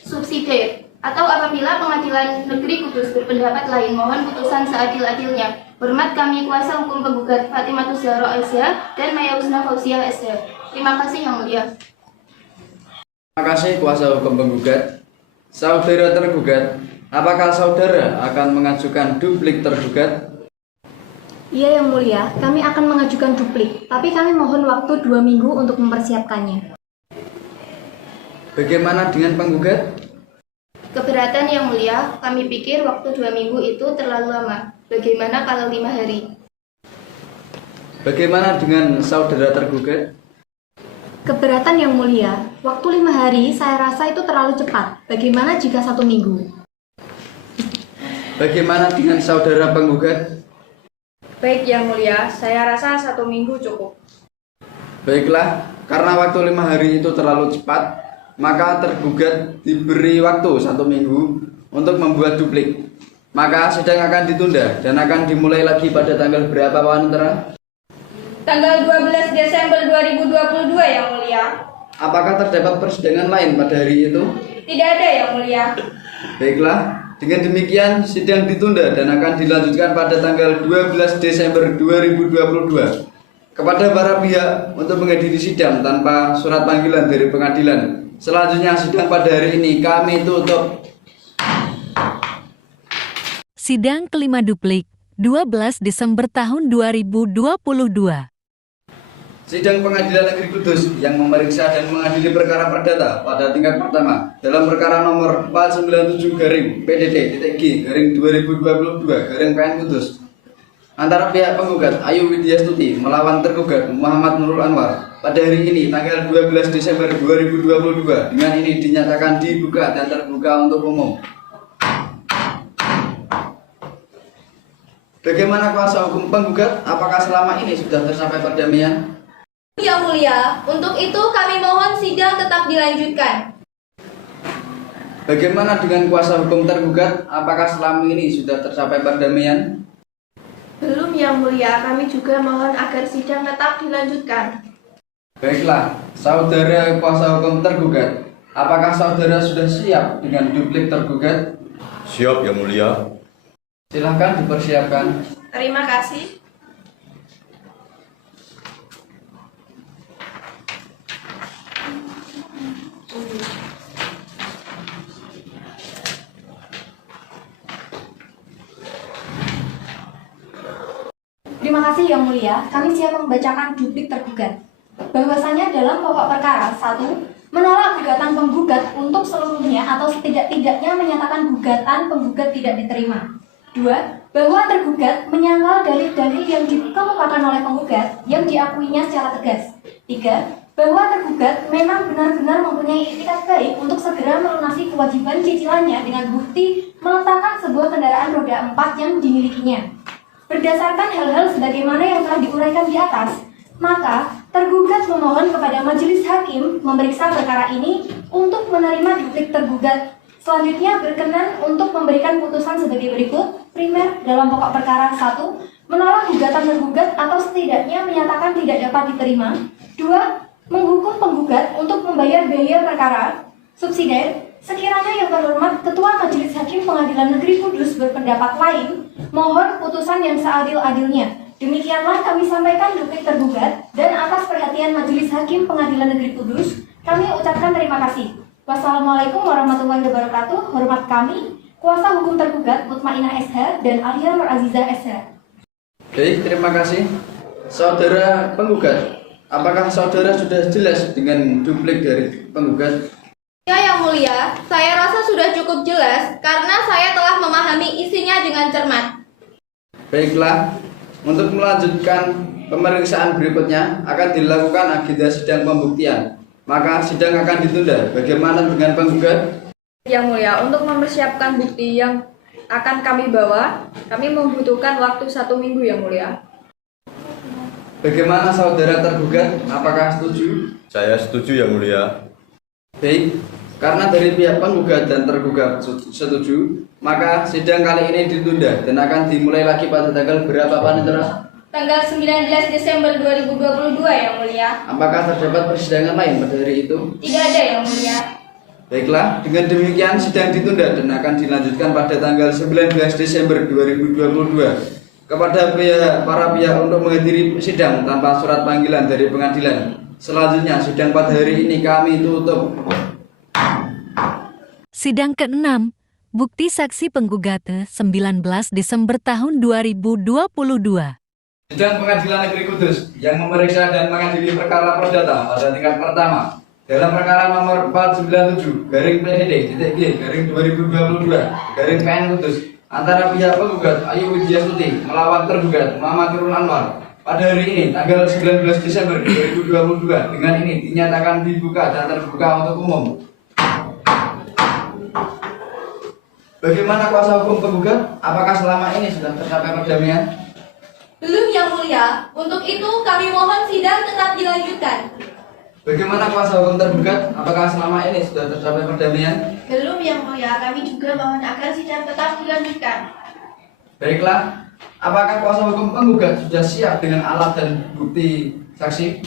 Subsidiar atau apabila Pengadilan Negeri Kudus berpendapat lain, mohon putusan seadil-adilnya. Hormat kami kuasa hukum penggugat Fatimah Zahra SH dan Maya Husna Fauziah SH. Terima kasih Yang Mulia. Terima kasih kuasa hukum penggugat. Saudara tergugat, apakah saudara akan mengajukan duplik tergugat? Iya Yang Mulia, kami akan mengajukan duplik, tapi kami mohon waktu 2 minggu untuk mempersiapkannya. Bagaimana dengan penggugat? Keberatan Yang Mulia, kami pikir waktu 2 minggu itu terlalu lama. Bagaimana kalau 5 hari? Bagaimana dengan saudara tergugat? Keberatan Yang Mulia, waktu 5 hari saya rasa itu terlalu cepat. Bagaimana jika 1 minggu? Bagaimana dengan saudara penggugat? Baik Yang Mulia, saya rasa 1 minggu cukup. Baiklah, karena waktu 5 hari itu terlalu cepat, maka tergugat diberi waktu 1 minggu untuk membuat duplik. Maka sidang akan ditunda dan akan dimulai lagi pada tanggal berapa Pak Wanintera? Tanggal 12 Desember 2022 Yang Mulia. Apakah terdapat persidangan lain pada hari itu? Tidak ada Yang Mulia. Baiklah, dengan demikian sidang ditunda dan akan dilanjutkan pada tanggal 12 Desember 2022. Kepada para pihak untuk menghadiri sidang tanpa surat panggilan dari pengadilan. Selanjutnya sidang pada hari ini kami tutup. Sidang kelima duplik, 12 Desember tahun 2022. Sidang Pengadilan Negeri Kudus yang memeriksa dan mengadili perkara perdata pada tingkat pertama dalam perkara nomor 497-PDD-2022-PN Kudus antara pihak penggugat Ayu Widyastuti melawan tergugat Muhammad Nurul Anwar pada hari ini tanggal 12 Desember 2022 dengan ini dinyatakan dibuka dan terbuka untuk umum. Bagaimana kuasa hukum penggugat? Apakah selama ini sudah tercapai perdamaian? Yang Mulia, untuk itu kami mohon sidang tetap dilanjutkan. Bagaimana dengan kuasa hukum tergugat? Apakah selama ini sudah tercapai perdamaian? Belum Yang Mulia, kami juga mohon agar sidang tetap dilanjutkan. Baiklah, saudara kuasa hukum tergugat, apakah saudara sudah siap dengan duplik tergugat? Siap Yang Mulia. Silahkan dipersiapkan. Terima kasih. Terima kasih Yang Mulia, kami siap membacakan duplik tergugat. Bahwasanya dalam pokok perkara 1, menolak gugatan penggugat untuk seluruhnya atau setidak-tidaknya menyatakan gugatan penggugat tidak diterima. 2. Bahwa tergugat menyangkal dalil-dalil yang dikemukakan oleh penggugat yang diakuinya secara tegas. 3. Bahwa tergugat memang benar-benar mempunyai itikat baik untuk segera melunasi kewajiban cicilannya dengan bukti meletakkan sebuah kendaraan roda 4 yang dimilikinya. Berdasarkan hal-hal sebagaimana yang telah diuraikan di atas, maka tergugat memohon kepada majelis hakim memeriksa perkara ini untuk menerima duplik tergugat. Selanjutnya berkenan untuk memberikan putusan sebagai berikut. Primer, dalam pokok perkara 1, menolak gugatan tergugat atau setidaknya menyatakan tidak dapat diterima. 2. Menghukum penggugat untuk membayar biaya perkara. Subsidiar, sekiranya yang terhormat Ketua Majelis Hakim Pengadilan Negeri Kudus berpendapat lain, mohon putusan yang seadil-adilnya. Demikianlah kami sampaikan duplik tergugat dan atas perhatian Majelis Hakim Pengadilan Negeri Kudus, Kami ucapkan terima kasih. Wassalamualaikum warahmatullahi wabarakatuh. Hormat kami, kuasa hukum tergugat Mutmainah SH dan Alia Nur Aziza SH. Baik, terima kasih. Saudara penggugat, apakah saudara sudah jelas dengan duplik dari penggugat? Ya, Yang Mulia, saya rasa sudah cukup jelas karena saya telah memahami isinya dengan cermat. Baiklah, untuk melanjutkan pemeriksaan berikutnya akan dilakukan agenda sidang pembuktian. Maka sidang akan ditunda. Bagaimana dengan penggugat? Yang Mulia, untuk mempersiapkan bukti yang akan kami bawa, kami membutuhkan waktu 1 minggu, Yang Mulia. Bagaimana saudara tergugat? Apakah setuju? Saya setuju Yang Mulia. Baik, karena dari pihak penggugat dan tergugat setuju, maka sidang kali ini ditunda dan akan dimulai lagi pada tanggal berapa, Panitera? Tanggal 19 Desember 2022, Yang Mulia. Apakah terdapat persidangan lain pada hari itu? Tidak ada, Yang Mulia. Baiklah, dengan demikian sidang ditunda dan akan dilanjutkan pada tanggal 19 Desember 2022. Kepada para pihak untuk menghadiri sidang tanpa surat panggilan dari pengadilan. Selanjutnya, sidang pada hari ini kami tutup. Sidang ke-6, bukti saksi penggugat 19 Desember tahun 2022. Sidang Pengadilan Negeri Kudus yang memeriksa dan mengadili perkara perdata pada tingkat pertama dalam perkara nomor 497 garing PDD garing 2022 garing PN Kudus antara pihak penggugat Ayu Widyastuti melawan tergugat Muhammad Nurul Anwar pada hari ini tanggal 19 Desember 2022. Dengan ini dinyatakan dibuka dan terbuka untuk umum. Bagaimana kuasa hukum penggugat? Apakah selama ini sudah tercapai perdamaian? Belum, Yang Mulia. Untuk itu kami mohon sidang tetap dilanjutkan. Bagaimana kuasa hukum tergugat? Apakah selama ini sudah tercapai perdamaian? Belum, Yang Mulia. Kami juga mohon agar sidang tetap dilanjutkan. Baiklah, apakah kuasa hukum penggugat sudah siap dengan alat dan bukti saksi?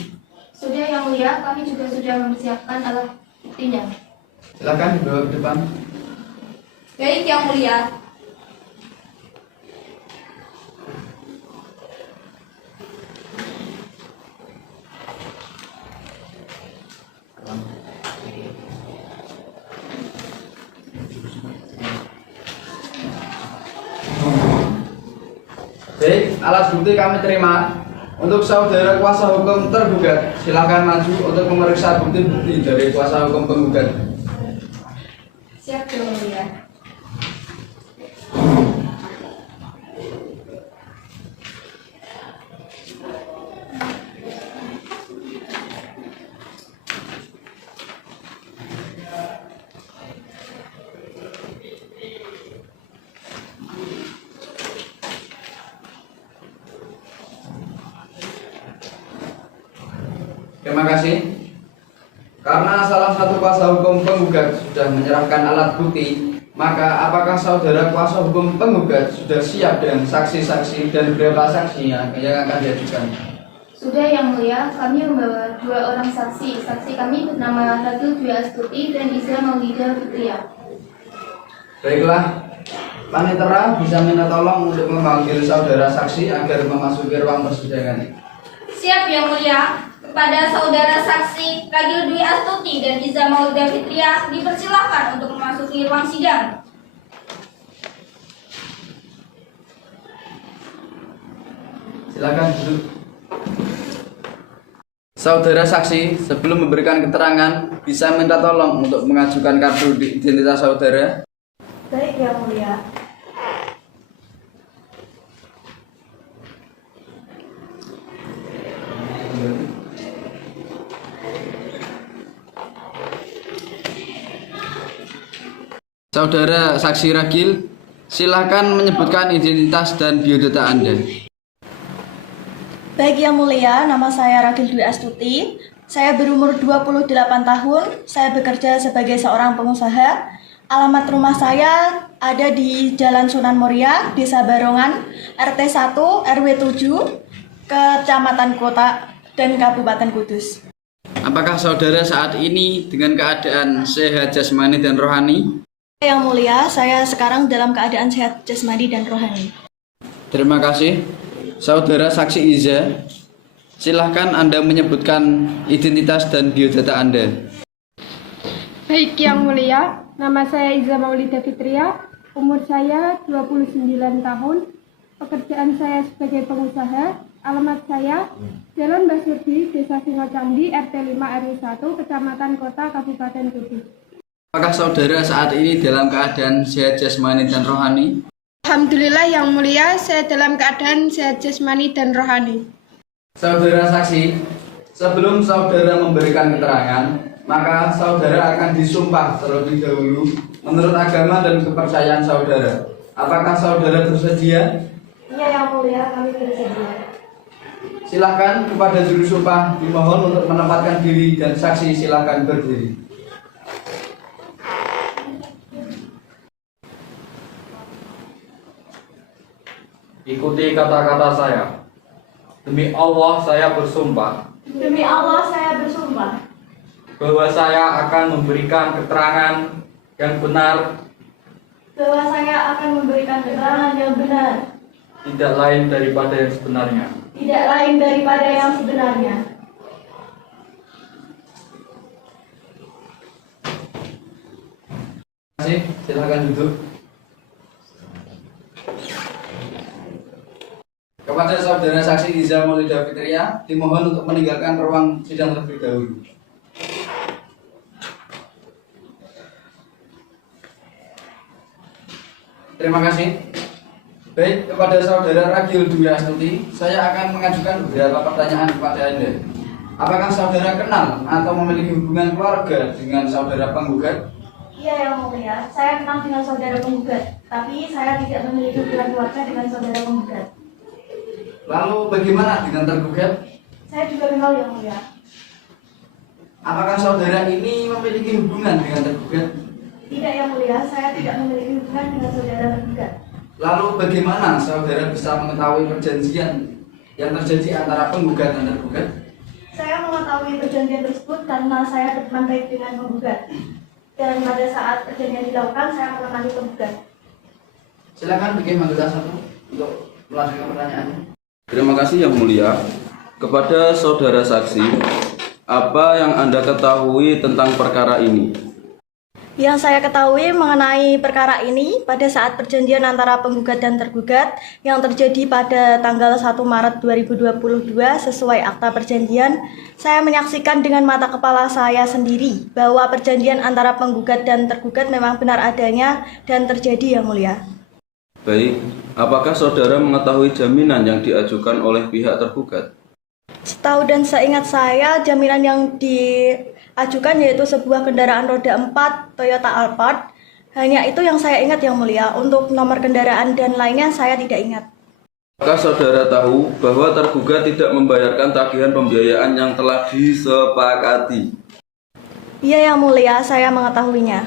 Sudah, Yang Mulia. Kami juga sudah mempersiapkan alat buktinya. Silakan dibawa ke depan. Baik, Yang Mulia. Baik, alat bukti kami terima. Untuk saudara kuasa hukum tergugat, silakan maju untuk memeriksa bukti-bukti dari kuasa hukum penggugat. Siap, Yang Mulia. Terima kasih. Karena salah satu kuasa hukum penggugat sudah menyerahkan alat bukti, maka apakah saudara kuasa hukum penggugat sudah siap dengan saksi-saksi dan beberapa saksi yang akan diajukan? Sudah, Yang Mulia. Kami membawa 2 orang saksi. Saksi kami bernama Ratu Dwi Astuti dan Iza Maulida Fitria. Baiklah, Panitera bisa minta tolong untuk memanggil saudara saksi agar memasuki ruang persidangan. Siap, Yang Mulia. Kepada saudara saksi Ragil Dwi Astuti dan Iza Maulida Fitria dipersilahkan untuk memasuki ruang sidang. Silakan duduk. Saudara saksi, sebelum memberikan keterangan, bisa minta tolong untuk mengajukan kartu identitas saudara. Baik, Yang Mulia. Saudara saksi Ragil, silakan menyebutkan identitas dan biodata Anda. Baik Yang Mulia, nama saya Ragil Dwi Astuti. Saya berumur 28 tahun, saya bekerja sebagai seorang pengusaha. Alamat rumah saya ada di Jalan Sunan Muria, Desa Barongan, RT 1, RW 7, Kecamatan Kota dan Kabupaten Kudus. Apakah saudara saat ini dengan keadaan sehat jasmani dan rohani? Yang Mulia, saya sekarang dalam keadaan sehat jasmani dan rohani. Terima kasih. Saudara saksi Iza, silahkan Anda menyebutkan identitas dan biodata Anda. Baik Yang Mulia, nama saya Iza Maulida Fitria, umur saya 29 tahun, pekerjaan saya sebagai pengusaha, alamat saya Jalan Basurdi, Desa Singocandi, RT 5 RW 1, Kecamatan Kota, Kabupaten Kudus. Apakah saudara saat ini dalam keadaan sehat jasmani dan rohani? Alhamdulillah Yang Mulia, saya dalam keadaan sehat jasmani dan rohani. Saudara saksi, sebelum saudara memberikan keterangan, maka saudara akan disumpah terlebih dahulu menurut agama dan kepercayaan saudara. Apakah saudara bersedia? Iya Yang Mulia, kami bersedia. Silakan kepada juru sumpah dimohon untuk menempatkan diri dan saksi silakan berdiri. Ikuti kata-kata saya. Demi Allah saya bersumpah Demi Allah saya bersumpah bahwa saya akan memberikan keterangan yang benar, bahwa saya akan memberikan keterangan yang benar, tidak lain daripada yang sebenarnya. tidak lain daripada yang sebenarnya. Terima kasih, silakan duduk. Kepada saudara saksi Iza Maulida Fitria, dimohon untuk meninggalkan ruang sidang terlebih dahulu. Terima kasih. Baik, kepada saudara Ragil Dwi Astuti, saya akan mengajukan beberapa pertanyaan kepada Anda. Apakah saudara kenal atau memiliki hubungan keluarga dengan saudara penggugat? Iya Yang Mulia, saya kenal dengan saudara penggugat, tapi saya tidak memiliki hubungan keluarga dengan saudara penggugat. Lalu bagaimana dengan tergugat? Saya juga kenal Yang Mulia. Apakah saudara ini memiliki hubungan dengan tergugat? Tidak Yang Mulia, saya tidak memiliki hubungan dengan saudara tergugat. Lalu bagaimana saudara bisa mengetahui perjanjian yang terjadi antara penggugat dan tergugat? Saya mengetahui perjanjian tersebut karena saya berteman baik dengan penggugat. Dan pada saat perjanjian dilakukan, saya menemani penggugat. Silakan bikin anggota satu untuk melanjutkan pertanyaannya. Terima kasih Yang Mulia. Kepada saudara saksi, apa yang Anda ketahui tentang perkara ini? Yang saya ketahui mengenai perkara ini pada saat perjanjian antara penggugat dan tergugat yang terjadi pada tanggal 1 Maret 2022 sesuai akta perjanjian, saya menyaksikan dengan mata kepala saya sendiri bahwa perjanjian antara penggugat dan tergugat memang benar adanya dan terjadi Yang Mulia. Baik, apakah saudara mengetahui jaminan yang diajukan oleh pihak tergugat? Setahu dan seingat saya, jaminan yang diajukan yaitu sebuah kendaraan roda 4 Toyota Alphard. Hanya itu yang saya ingat Yang Mulia. Untuk nomor kendaraan dan lainnya saya tidak ingat. Apakah saudara tahu bahwa tergugat tidak membayarkan tagihan pembiayaan yang telah disepakati? Iya Yang Mulia, saya mengetahuinya.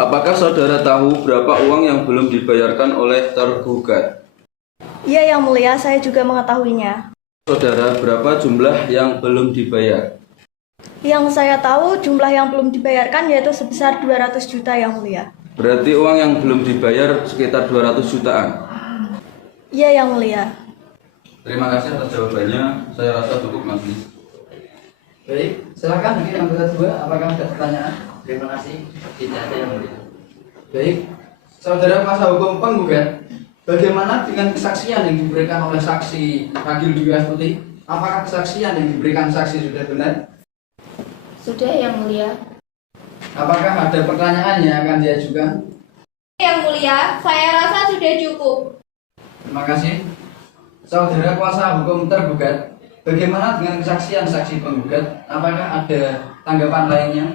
Apakah saudara tahu berapa uang yang belum dibayarkan oleh tergugat? Iya Yang Mulia, saya juga mengetahuinya. Saudara, berapa jumlah yang belum dibayar? Yang saya tahu jumlah yang belum dibayarkan yaitu sebesar 200 juta Yang Mulia. Berarti uang yang belum dibayar sekitar 200 jutaan? Iya Yang Mulia. Terima kasih atas jawabannya, saya rasa cukup majelis. Baik, silakan mungkin anggota dua. Apakah ada pertanyaan? Terima kasih. Tidak ada yang mulia. Baik, saudara kuasa hukum penggugat, bagaimana dengan kesaksian yang diberikan oleh saksi Ragil Dwi Astuti? Apakah kesaksian yang diberikan saksi sudah benar? Sudah Yang Mulia. Apakah ada pertanyaan yang akan diajukan? Yang Mulia, saya rasa sudah cukup. Terima kasih. Saudara kuasa hukum tergugat, bagaimana dengan kesaksian saksi penggugat? Apakah ada tanggapan lainnya?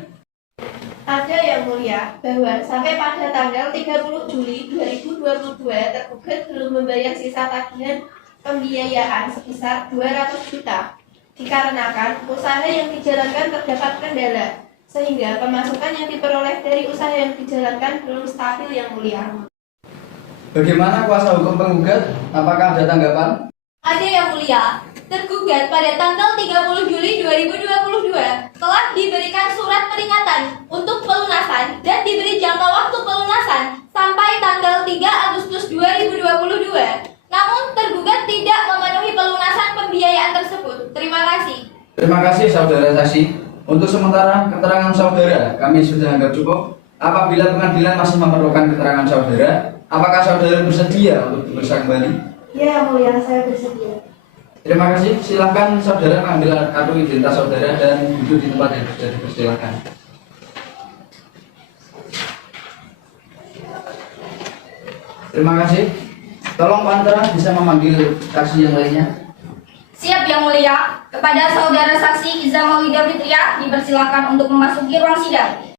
Ada Yang Mulia, bahwa sampai pada tanggal 30 Juli 2022 tergugat belum membayar sisa tagihan pembiayaan sebesar 200 juta. Dikarenakan usaha yang dijalankan terdapat kendala, sehingga pemasukan yang diperoleh dari usaha yang dijalankan belum stabil Yang Mulia. Bagaimana kuasa hukum penggugat? Apakah ada tanggapan? Ada Yang Mulia, tergugat pada tanggal 30 Juli 2022 telah diberikan surat peringatan untuk pelunasan dan diberi jangka waktu pelunasan sampai tanggal 3 Agustus 2022. Namun tergugat tidak memenuhi pelunasan pembiayaan tersebut. Terima kasih. Terima kasih saudara saksi. Untuk sementara keterangan saudara kami sudah anggap cukup. Apabila pengadilan masih memerlukan keterangan saudara, apakah saudara bersedia untuk diperiksa kembali? Ya, Yang Mulia, saya bersedia. Terima kasih. Silakan saudara mengambil kartu identitas saudara dan duduk di tempat yang sudah dipersilakan. Terima kasih. Tolong Pantera bisa memanggil saksi yang lainnya. Siap Yang Mulia. Kepada saudara saksi Iza Maulida Fitria dipersilakan untuk memasuki ruang sidang.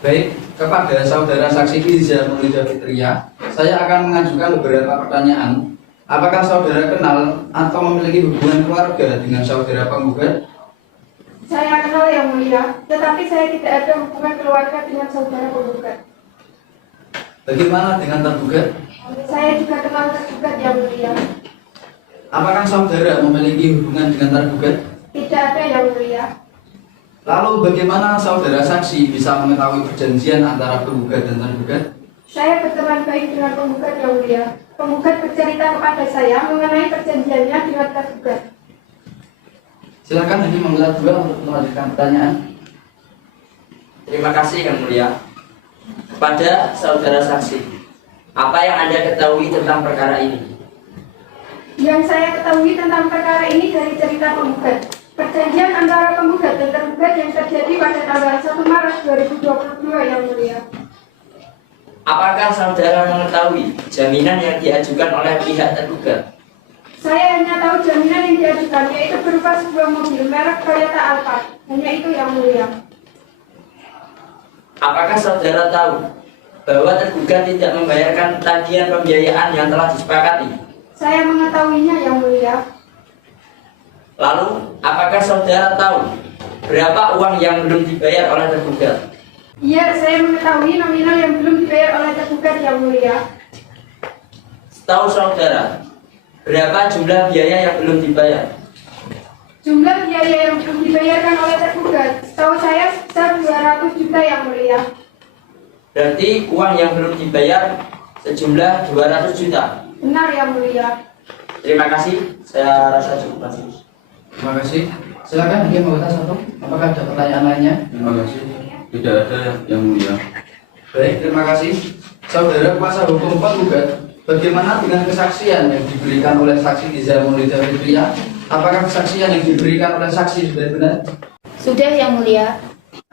Baik, kepada saudara saksi Iza Maulida Fitria, saya akan mengajukan beberapa pertanyaan. Apakah saudara kenal atau memiliki hubungan keluarga dengan saudara penggugat? Saya kenal Yang Mulia, tetapi saya tidak ada hubungan keluarga dengan saudara penggugat. Bagaimana dengan tergugat? Saya juga kenal tergugat Yang Mulia. Apakah saudara memiliki hubungan dengan tergugat? Tidak ada Yang Mulia. Lalu bagaimana saudara saksi bisa mengetahui perjanjian antara penggugat dan tergugat? Saya berteman baik dengan penggugat Yang Mulia. Penggugat bercerita kepada saya mengenai perjanjiannya dengan tergugat. Silakan Hakim Anggota 2 untuk melanjutkan pertanyaan. Terima kasih Yang Mulia. Kepada saudara saksi, apa yang Anda ketahui tentang perkara ini? Yang saya ketahui tentang perkara ini dari cerita penggugat. Perjanjian antara penggugat dan tergugat yang terjadi pada tanggal 1 Maret 2022 Yang Mulia. Apakah saudara mengetahui jaminan yang diajukan oleh pihak tergugat? Saya hanya tahu jaminan yang diajukan yaitu berupa sebuah mobil merek Toyota Alphard. Hanya itu Yang Mulia. Apakah saudara tahu bahwa tergugat tidak membayarkan tagihan pembiayaan yang telah disepakati? Saya mengetahuinya Yang Mulia. Lalu, apakah saudara tahu berapa uang yang belum dibayar oleh tergugat? Iya, saya mengetahui nominal yang belum dibayar oleh tergugat Yang Mulia. Setahu saudara, berapa jumlah biaya yang belum dibayar? Jumlah biaya yang belum dibayarkan oleh tergugat, setahu saya sebesar 200 juta Yang Mulia. Berarti uang yang belum dibayar sejumlah 200 juta. Benar Yang Mulia. Terima kasih, saya rasa cukup masih. Terima kasih. Silakan Hakim Anggota 1. Apakah ada pertanyaan lainnya? Terima kasih. Tidak ada Yang Mulia. Baik, terima kasih. Saudara kuasa hukum penggugat, bagaimana dengan kesaksian yang diberikan oleh saksi Iza Maulida Fitria? Apakah kesaksian yang diberikan oleh saksi sudah benar? Sudah Yang Mulia.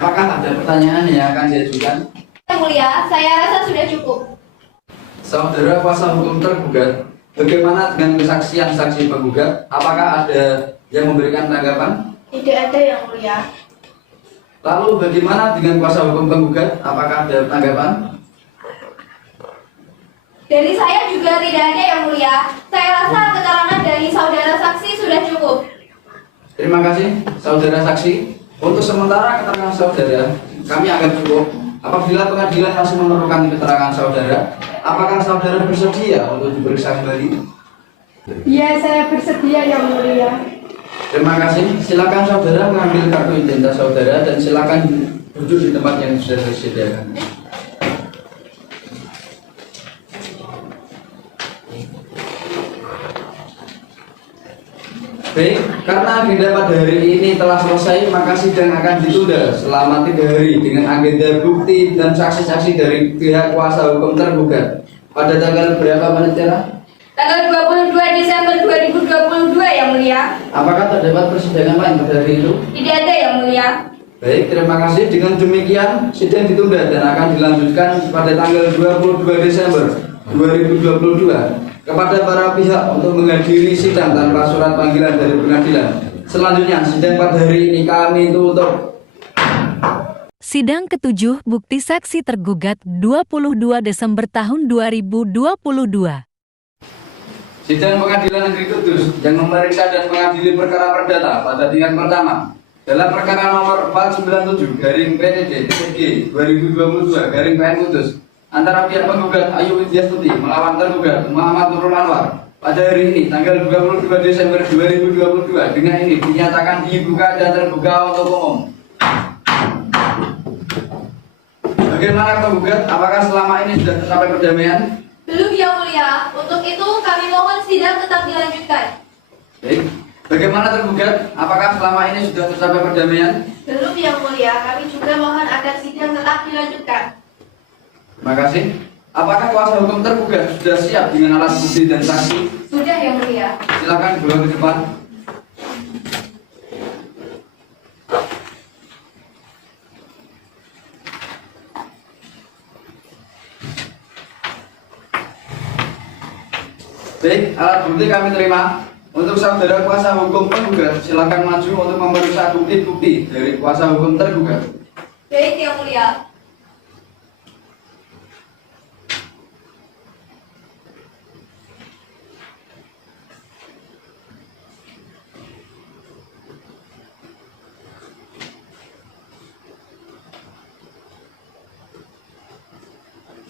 Apakah ada pertanyaan yang akan diajukan? Yang Mulia, saya rasa sudah cukup. Saudara kuasa hukum tergugat, bagaimana dengan kesaksian saksi penggugat? Apakah ada yang memberikan tanggapan? Tidak ada Yang Mulia. Lalu bagaimana dengan kuasa hukum penggugat? Apakah ada tanggapan? Dari saya juga tidak ada Yang Mulia. Saya rasa keterangan dari saudara saksi sudah cukup. Terima kasih, saudara saksi. Untuk sementara keterangan saudara, kami akan cukup. Apabila pengadilan masih memerlukan keterangan saudara, apakah saudara bersedia untuk diperiksa kembali? Iya, saya bersedia Yang Mulia. Terima kasih. Silakan saudara mengambil kartu identitas saudara dan silakan duduk di tempat yang sudah disediakan. Baik, karena agenda pada hari ini telah selesai, maka sidang akan ditunda selama 3 hari dengan agenda bukti dan saksi-saksi dari pihak kuasa hukum tergugat. Pada tanggal berapa Panitera? Tanggal 22 Desember 2022 Yang Mulia. Apakah terdapat persidangan lain pada hari itu? Tidak ada Yang Mulia. Baik, terima kasih. Dengan demikian, sidang ditunda dan akan dilanjutkan pada tanggal 22 Desember 2022 kepada para pihak untuk menghadiri sidang tanpa surat panggilan dari pengadilan. Selanjutnya, sidang pada hari ini kami tutup. Sidang ke-7 bukti saksi tergugat 22 Desember tahun 2022. Sidang Pengadilan Negeri Kudus yang memeriksa dan mengadili perkara perdata pada tingkat pertama dalam perkara nomor 497 garing PTD TG 2022 garing PN Kudus antara pihak penggugat Ayu Widyastuti melawan tergugat Muhammad Nurul Anwar pada hari ini tanggal 22 Desember 2022 dengan ini dinyatakan dibuka dan terbuka untuk umum. Bagaimana penggugat? Apakah selama ini sudah tercapai perdamaian? Belum Yang Mulia. Mulia, untuk itu kami mohon sidang tetap dilanjutkan. Baik, bagaimana tergugat? Apakah selama ini sudah tercapai perdamaian? Belum Yang Mulia, kami juga mohon agar sidang tetap dilanjutkan. Terima kasih. Apakah kuasa hukum tergugat sudah siap dengan alat bukti dan saksi? Sudah Yang Mulia. Silakan dibawa ke depan. Baik, alat bukti kami terima. Untuk saudara kuasa hukum penggugat, silakan maju untuk memeriksa bukti-bukti dari kuasa hukum tergugat. Baik Yang Mulia.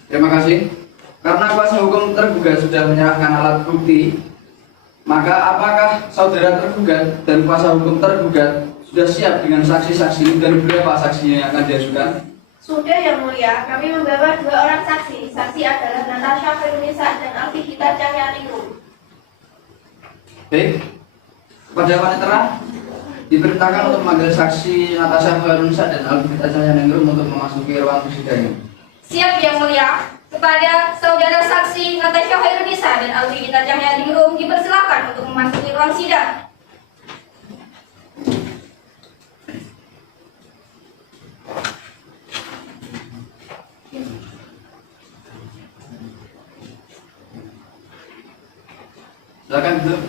Terima kasih. Karena kuasa hukum tergugat sudah menyerahkan alat bukti, maka apakah saudara tergugat dan kuasa hukum tergugat sudah siap dengan saksi-saksi dan berapa saksinya yang akan diajukan? Sudah Yang Mulia, kami membawa 2 orang saksi. Saksi adalah Natasha Khairunisa dan Alfigita Cahyaningrum. Baik, kepada panitera diperintahkan untuk memanggil saksi Natasha Khairunisa dan Alfigita Cahyaningrum untuk memasuki ruang persidangan. Siap Yang Mulia. Kepada saudara saksi Natasha Khairunisa dan Alfigita Cahyaningrum dipersilakan untuk memasuki ruang sidang. Silakan duduk.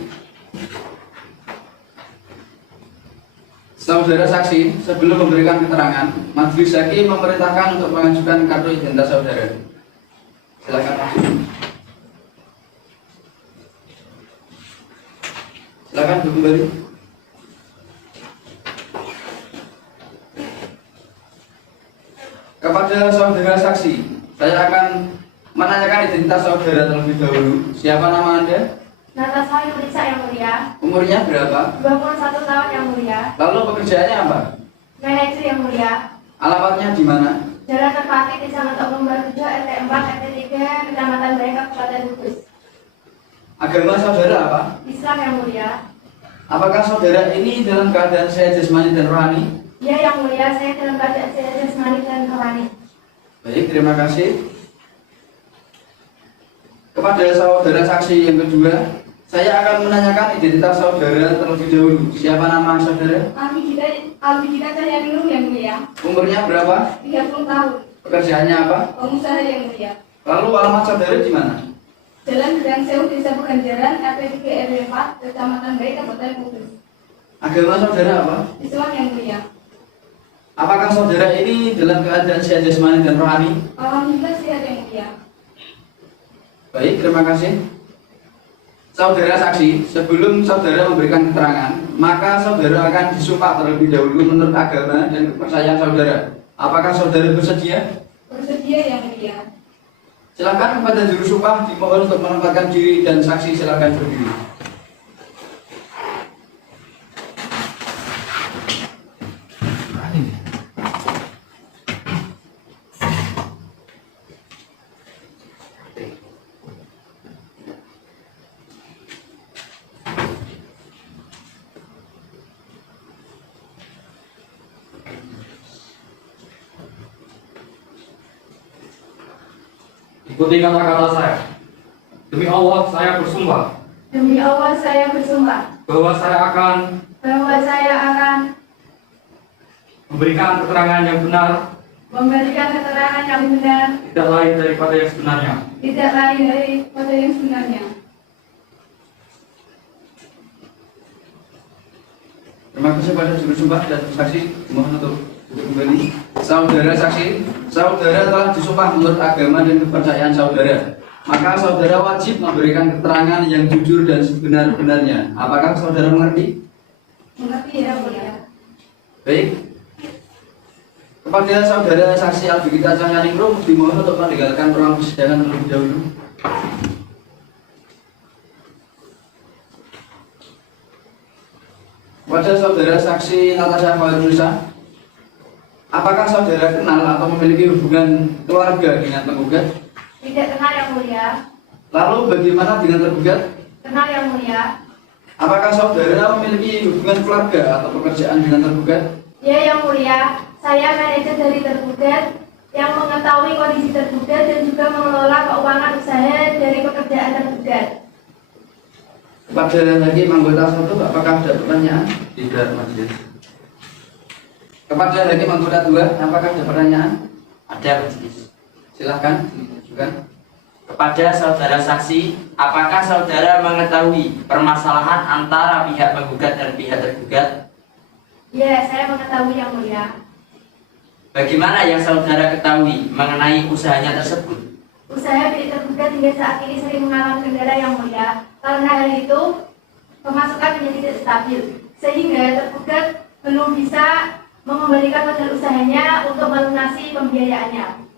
Saudara saksi, sebelum memberikan keterangan, majelis hakim memerintahkan untuk mengajukan kartu identitas saudara. Silakan masuk. Silakan duduk kembali. Kepada saudara saksi, saya akan menanyakan identitas saudara terlebih dahulu. Siapa nama Anda? Natasha Khairunisa Yang Mulia. Umurnya berapa? 21 tahun Yang Mulia. Lalu pekerjaannya apa? Manajer Yang Mulia. Alamatnya di mana? Jalan Terpati, Desa Mentok Lumbar 7, RT 4, RT 3, Kecamatan Baik, Kabupaten Kudus. Agama saudara apa? Islam Yang Mulia. Apakah saudara ini dalam keadaan sehat jasmani dan rohani? Ya Yang Mulia, saya dalam keadaan sehat jasmani dan rohani. Baik, terima kasih. Kepada saudara saksi yang kedua, saya akan menanyakan identitas saudara terlebih dahulu. Siapa nama saudara? Alfigita Cahyaningrum Yang Mulia. Umurnya berapa? 30 tahun. Pekerjaannya apa? Pengusaha Yang Mulia. Lalu alamat saudara di mana? Jalan Gedang Sewu, Desa Peganjaran, RT 3 RW 4, Kecamatan Baik, Kabupaten Kudus. Agama saudara apa? Islam Yang Mulia. Apakah saudara ini dalam keadaan sehat jasmani dan rohani? Alhamdulillah sehat Yang Mulia. Baik, terima kasih. Saudara saksi, sebelum saudara memberikan keterangan, maka saudara akan disumpah terlebih dahulu menurut agama dan kepercayaan saudara. Apakah saudara bersedia? Bersedia Yang Mulia. Silakan kepada juru sumpah dimohon untuk menempatkan diri dan saksi silakan berdiri. Ikuti kata-kata saya. Demi Allah, saya bersumpah Demi Allah saya bersumpah bahwa saya akan memberikan keterangan yang benar, memberikan keterangan yang benar, tidak lain daripada yang sebenarnya. tidak lain daripada yang sebenarnya. Terima kasih pada juru sumpah dan saksi. Mohon untuk duduk kembali. Saudara saksi, saudara telah disumpah menurut agama dan kepercayaan saudara. Maka saudara wajib memberikan keterangan yang jujur dan sebenar-benarnya. Apakah saudara mengerti? Mengerti Yang Mulia. Baik. Kepada saudara saksi Alfigita Cahyaningrum dimohon untuk meninggalkan ruang persidangan terlebih dahulu. Kepada saudara saksi Natasha Khairunisa, apakah saudara kenal atau memiliki hubungan keluarga dengan penggugat? Tidak kenal Yang Mulia. Lalu bagaimana dengan tergugat? Kenal yang mulia. Apakah saudara memiliki hubungan keluarga atau pekerjaan dengan tergugat? Ya yang mulia, saya manajer dari tergugat yang mengetahui kondisi tergugat dan juga mengelola keuangan usaha dari pekerjaan tergugat. Kepada hakim anggota 1, apakah ada pertanyaan? Tidak, majelis. Kepada hakim anggota 2, apakah ada pertanyaan? Ada, majelis. Silahkan diajukan. Kepada saudara saksi, apakah saudara mengetahui permasalahan antara pihak penggugat dan pihak tergugat? Ya, saya mengetahui yang mulia. Bagaimana yang saudara ketahui mengenai usahanya tersebut? Usaha milik tergugat hingga saat ini sering mengalami kendala yang mulia. Karena hal itu, pemasukan menjadi tidak stabil, sehingga tergugat belum bisa mengembalikan modal usahanya untuk melunasi pembiayaannya.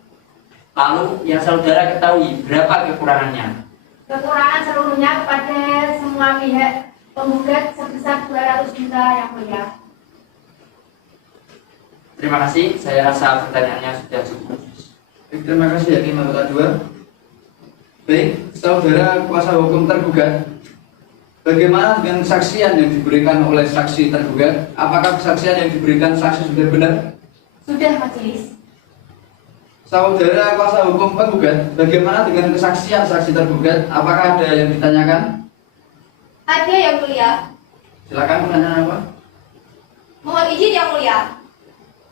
Lalu yang saudara ketahui berapa kekurangannya? Kekurangan seluruhnya kepada semua pihak penggugat sebesar 200 juta yang mulia. Terima kasih, saya rasa pertanyaannya sudah cukup. Baik, terima kasih hakim anggota 2. Baik, saudara kuasa hukum tergugat, bagaimana dengan kesaksian yang diberikan oleh saksi tergugat? Apakah kesaksian yang diberikan saksi sudah benar? Sudah, majelis. Saudara kuasa hukum penggugat, bagaimana dengan kesaksian saksi tergugat? Apakah ada yang ditanyakan? Ada yang mulia. Silakan, pertanyaan apa? Mohon izin yang mulia.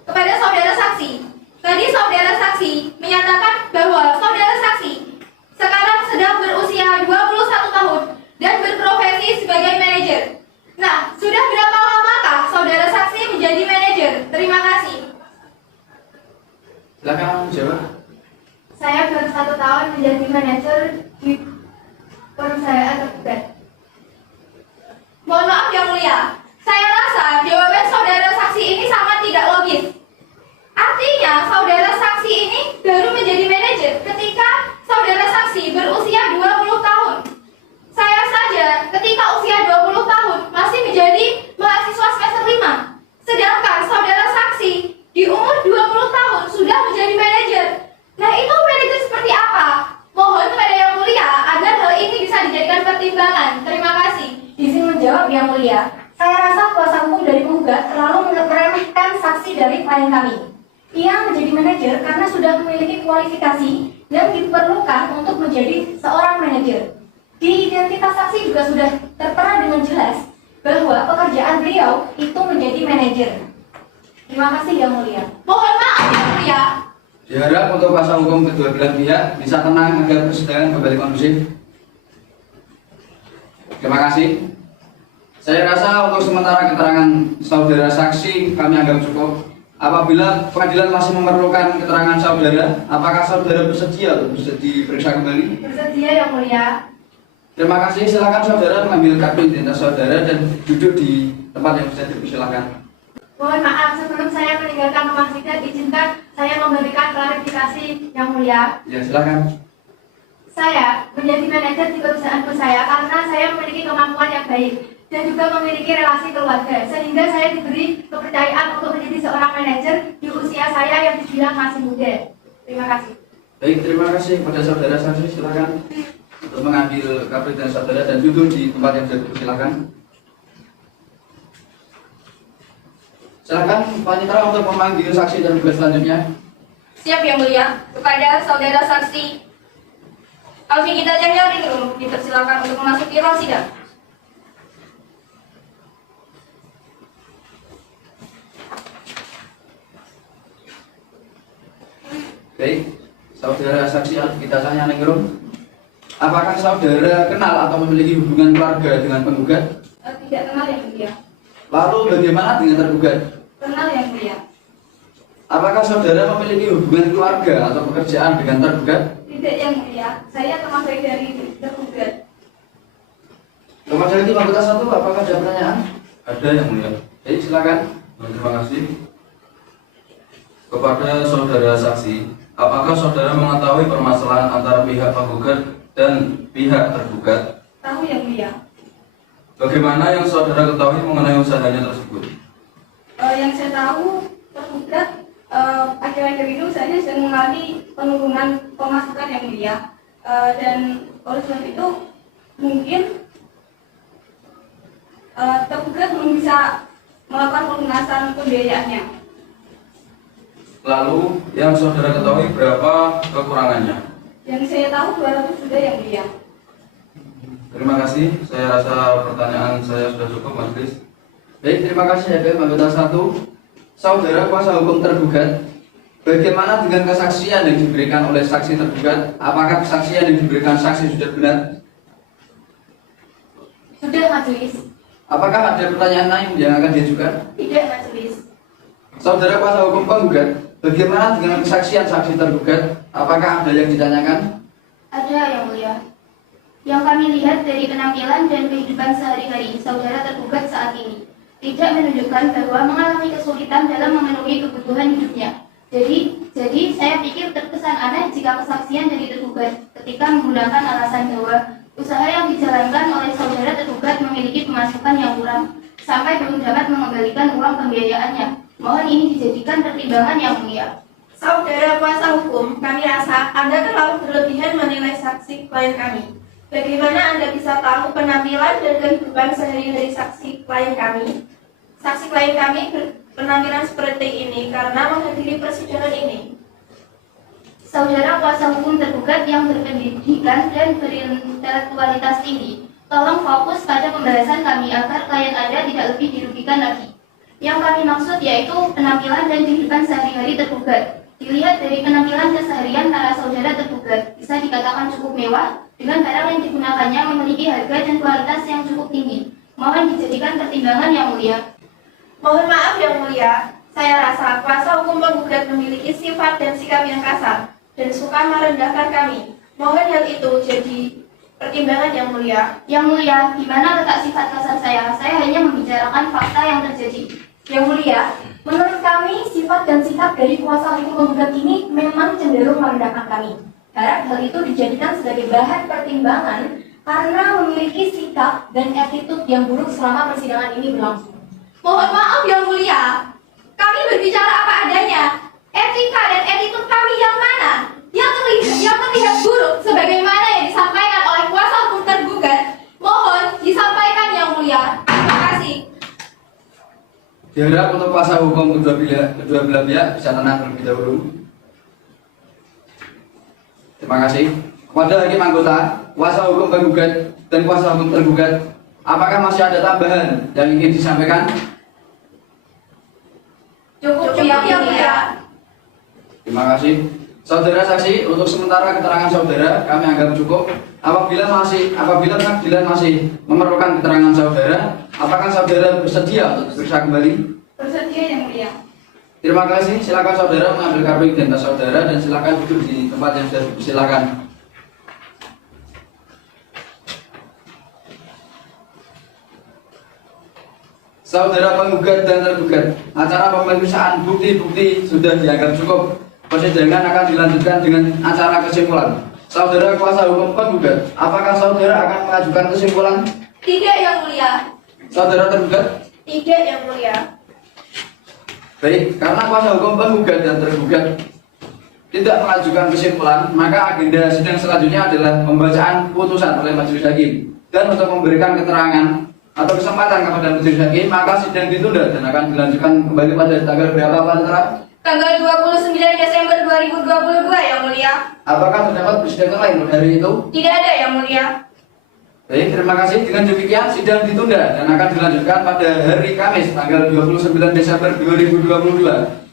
Kepada saudara saksi, tadi saudara saksi menyatakan bahwa saudara saksi sekarang sedang berusia 21 tahun dan berprofesi sebagai manajer. Nah, sudah berapa lamakah saudara saksi menjadi manajer? Terima kasih. Silakan jawab. Saya baru 1 tahun menjadi manajer di perusahaan tergugat. Mohon maaf yang mulia, saya rasa jawaban saudara saksi ini sangat tidak logis. Artinya saudara saksi ini baru menjadi manajer ketika saudara saksi berusia 20 tahun. Saya saja ketika usia 20 tahun masih menjadi mahasiswa semester 5. Sedangkan saudara saksi di umur 20 tahun sudah menjadi manajer. Nah, itu manajer seperti apa? Mohon kepada yang mulia agar hal ini bisa dijadikan pertimbangan. Terima kasih. Izin menjawab yang mulia. Saya rasa kuasa hukum dari penggugat terlalu meremehkan saksi dari klien kami. Ia menjadi manajer karena sudah memiliki kualifikasi yang diperlukan untuk menjadi seorang manajer. Di identitas saksi juga sudah tertera dengan jelas bahwa pekerjaan beliau itu menjadi manajer. Terima kasih yang mulia. Mohon maaf yang mulia. Diharap untuk kuasa hukum kedua belah pihak bisa tenang agar persidangan kembali kondusif. Terima kasih. Saya rasa untuk sementara keterangan saudara saksi kami anggap cukup. Apabila pengadilan masih memerlukan keterangan saudara, apakah saudara bersedia untuk bisa diperiksa kembali? Bersedia yang mulia. Terima kasih. Silakan saudara mengambil kartu identitas saudara dan duduk di tempat yang bisa dipersilakan. Mohon maaf, sebelum saya meninggalkan rumah sidang, izinkan saya memberikan klarifikasi yang mulia. Ya, silakan. Saya menjadi manajer di perusahaanku saya karena saya memiliki kemampuan yang baik dan juga memiliki relasi keluarga, sehingga saya diberi kepercayaan untuk menjadi seorang manajer di usia saya yang dibilang masih muda. Terima kasih. Baik, terima kasih kepada saudara saksi. Silakan untuk mengambil kartu identitas saudara dan duduk di tempat yang bisa dipersilakan. Silakan panitera untuk memanggil saksi dan tugas selanjutnya. Siap yang mulia. Kepada saudara saksi Alfi Gita Cahyadiningrum dipersilakan untuk memasuki ruang sidang. Baik, saudara saksi Alfi Gita Cahyadiningrum, apakah saudara kenal atau memiliki hubungan keluarga dengan penggugat? Tidak kenal yang mulia. Lalu bagaimana dengan tergugat? Kenal yang mulia. Apakah saudara memiliki hubungan keluarga atau pekerjaan dengan tergugat? Tidak yang mulia. Saya termasuk dari tergugat. Kepada hakim anggota 1, apakah ada pertanyaan? Ada yang mulia. Baik, silakan. Terima kasih. Kepada saudara saksi, apakah saudara mengetahui permasalahan antara pihak penggugat dan pihak tergugat? Tahu yang mulia. Bagaimana yang saudara ketahui mengenai usahanya tersebut? Yang saya tahu tergugat akhir-akhir ini usahanya sedang mengalami penurunan pemasukan yang mulia. Dan oleh sebab itu mungkin tergugat belum bisa melakukan pelunasan pembiayaannya. Lalu yang saudara ketahui berapa kekurangannya? Yang saya tahu 200 sudah yang mulia. Terima kasih. Saya rasa pertanyaan saya sudah cukup, Mas Kris. Baik, terima kasih Hakim anggota 1. Saudara kuasa hukum tergugat, bagaimana dengan kesaksian yang diberikan oleh saksi tergugat? Apakah kesaksian yang diberikan saksi sudah benar? Sudah, Majelis. Apakah ada pertanyaan lain yang akan diajukan? Tidak, Majelis. Saudara kuasa hukum penggugat, bagaimana dengan kesaksian saksi tergugat? Apakah ada yang ditanyakan? Ada, Yang Mulia. Yang kami lihat dari penampilan dan kehidupan sehari-hari saudara tergugat saat ini tidak menunjukkan bahwa mengalami kesulitan dalam memenuhi kebutuhan hidupnya. Jadi saya pikir terkesan aneh jika kesaksian dari tergugat ketika menggunakan alasan bahwa usaha yang dijalankan oleh saudara tergugat memiliki pemasukan yang kurang sampai belum dapat mengembalikan uang pembiayaannya. Mohon ini dijadikan pertimbangan Yang Mulia. Saudara kuasa hukum, kami rasa Anda terlalu berlebihan menilai saksi klien kami. Bagaimana Anda bisa tahu penampilan dan kehidupan sehari-hari saksi klien kami? Saksi klien kami berpenampilan seperti ini karena menghadiri persidangan ini. Saudara kuasa hukum tergugat yang berpendidikan dan berintelektualitas tinggi, tolong fokus pada pembahasan kami agar klien Anda tidak lebih dirugikan lagi. Yang kami maksud yaitu penampilan dan kehidupan sehari-hari tergugat. Dilihat dari penampilan keseharian para saudara tergugat, bisa dikatakan cukup mewah, dengan barang yang digunakannya memiliki harga dan kualitas yang cukup tinggi. Mohon dijadikan pertimbangan Yang Mulia. Mohon maaf Yang Mulia, saya rasa kuasa hukum penggugat memiliki sifat dan sikap yang kasar dan suka merendahkan kami. Mohon hal itu jadi pertimbangan Yang Mulia. Yang Mulia, di mana letak sifat kasar saya? Saya hanya membicarakan fakta yang terjadi. Yang Mulia, menurut kami sifat dan sikap dari kuasa hukum penggugat ini memang cenderung merendahkan kami. Harap hal itu dijadikan sebagai bahan pertimbangan karena memiliki sikap dan attitude yang buruk selama persidangan ini berlangsung. Mohon maaf Yang Mulia, kami berbicara apa adanya. Etika dan attitude kami yang mana? Yang terlihat buruk sebagaimana yang disampaikan oleh kuasa hukum tergugat. Mohon disampaikan Yang Mulia. Terima kasih. Diharap untuk kuasa hukum kedua belah pihak bisa tenang terlebih dahulu. Terima kasih. Kepada hakim anggota, kuasa hukum penggugat dan kuasa hukum tergugat, apakah masih ada tambahan yang ingin disampaikan? Cukup Yang Mulia. Terima kasih. Saudara saksi, untuk sementara keterangan saudara kami anggap cukup. Apabila pengadilan masih memerlukan keterangan saudara, apakah saudara bersedia untuk diperiksa kembali? Bersedia Yang Mulia. Terima kasih. Silakan saudara mengambil kartu identitas saudara dan silakan duduk di tempat yang sudah silakan. Saudara penggugat dan tergugat, acara pemeriksaan bukti-bukti sudah dianggap cukup. Persidangan akan dilanjutkan dengan acara kesimpulan. Saudara kuasa hukum penggugat, apakah saudara akan mengajukan kesimpulan? Tidak Yang Mulia. Saudara tergugat? Tidak Yang Mulia. Baik, karena kuasa hukum penggugat dan tergugat tidak mengajukan kesimpulan, maka agenda sidang selanjutnya adalah pembacaan putusan oleh majelis hakim. Dan untuk memberikan keterangan atau kesempatan kepada majelis hakim, maka sidang ditunda dan akan dilanjutkan kembali pada tanggal berapa Pak Tentara? Tanggal 29 Desember 2022 Yang Mulia. Apakah terdapat persidangan lain dari itu? Tidak ada Yang Mulia. Baik, terima kasih. Dengan demikian sidang ditunda dan akan dilanjutkan pada hari Kamis tanggal 29 Desember 2022.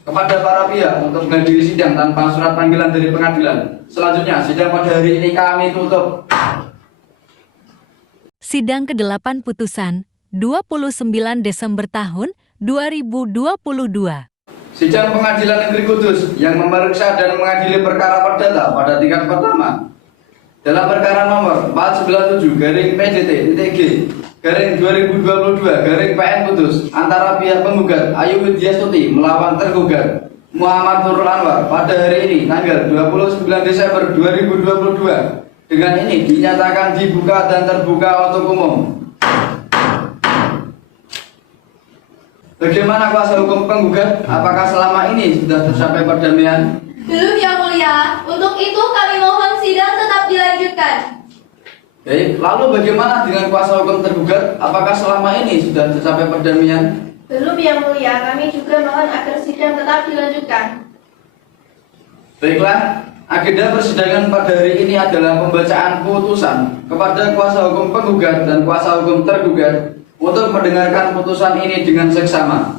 Kepada para pihak untuk menghadiri sidang tanpa surat panggilan dari pengadilan. Selanjutnya, sidang pada hari ini kami tutup. Sidang ke-8 putusan 29 Desember tahun 2022. Sidang Pengadilan Negeri Kudus yang memeriksa dan mengadili perkara perdata pada tingkat pertama. Dalam perkara nomor 497-PDT-G-2022-PN Kudus antara pihak penggugat Ayu Widyastuti melawan tergugat Muhammad Nurul Anwar pada hari ini tanggal 29 Desember 2022. Dengan ini dinyatakan dibuka dan terbuka untuk umum. Bagaimana kuasa hukum penggugat? Apakah selama ini sudah tercapai perdamaian? Belum Yang Mulia. Untuk itu kami mohon sidang tetap dilanjutkan. dilanjutkan. Baik, lalu bagaimana dengan kuasa hukum tergugat? Apakah selama ini sudah tercapai perdamaian? Belum Yang Mulia, kami juga mohon agar sidang tetap dilanjutkan. Baiklah, agenda persidangan pada hari ini adalah pembacaan putusan kepada kuasa hukum penggugat dan kuasa hukum tergugat untuk mendengarkan putusan ini dengan seksama.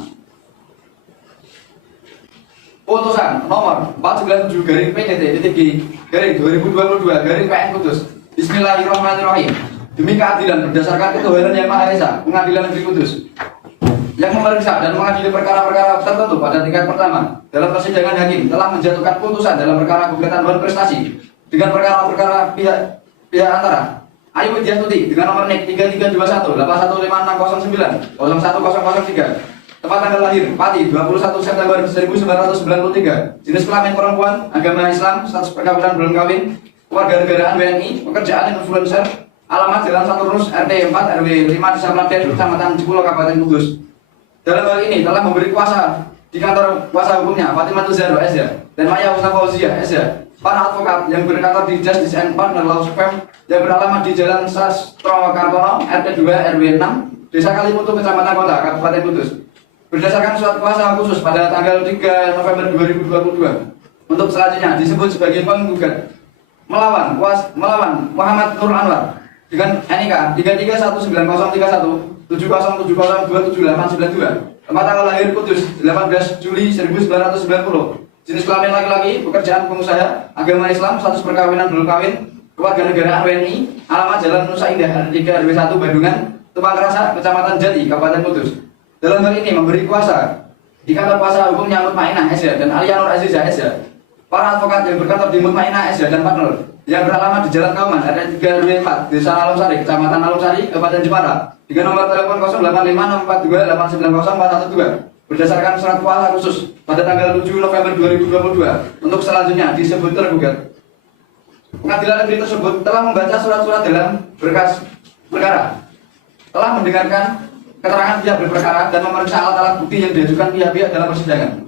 Putusan nomor 497/PDT-G/2022/PN Kudus. Bismillahirrahmanirrahim. Demi keadilan berdasarkan ketuhanan Yang Maha Esa, Pengadilan Negeri Kudus yang memeriksa dan mengadili perkara-perkara tertentu pada tingkat pertama dalam persidangan hakim telah menjatuhkan putusan dalam perkara gugatan non prestasi dengan perkara-perkara pihak antara Ayu Widya Stuti dengan nomor NIK 33218159010003 tempat tanggal lahir Pati 21 September 1993, jenis kelamin perempuan, agama Islam, status perkawinan belum kawin, kewarganegaraan WNI, pekerjaan influencer, alamat Jalan Saturnus RT 4 RW 5 Desa Meladen, Kecamatan Cipulo, Kabupaten Kudus. Dalam hal ini telah memberi kuasa di kantor kuasa hukumnya Fatimah Tuzahro S.Ya dan Maya Husna Fauzia S.Ya, para advokat yang berkantor di Justice and Partner Law Firm yang beralamat di Jalan Sastro Kartono RT 2 RW 6 Desa Kalimutu, Kecamatan Kota, Kabupaten Kudus, berdasarkan surat kuasa khusus pada tanggal 3 November 2022. Untuk selanjutnya disebut sebagai penggugat melawan Muhammad Nur Anwar dengan NIK 331931 707027892, tempat tanggal lahir Kudus 18 Juli 1990, jenis kelamin laki-laki, pekerjaan pengusaha, agama Islam, status perkawinan belum kawin, kewarganegaraan WNI, alamat Jalan Nusa Indah 3 RW 1 Bandungan, Tumpang Rasa, Kecamatan Jati, Kabupaten Kudus. Dalam hal ini memberi kuasa di kantor kuasa hukumnya Mutmainah S.Ya dan Alia Nur Azizah S.Ya, para advokat yang berkantor di Mutmainah S.Ya dan partner yang beralamat di Jalan Kauman RT 3 RW 4 Desa Alumsari, Kecamatan Alumsari, Kabupaten Jepara, dengan nomor telepon 085642641412 berdasarkan surat kuasa khusus pada tanggal 7 November 2022. Untuk selanjutnya disebut tergugat. Pengadilan negeri tersebut telah membaca surat-surat dalam berkas perkara, telah mendengarkan keterangan pihak berperkara dan memeriksa alat-alat bukti yang diajukan pihak-pihak dalam persidangan.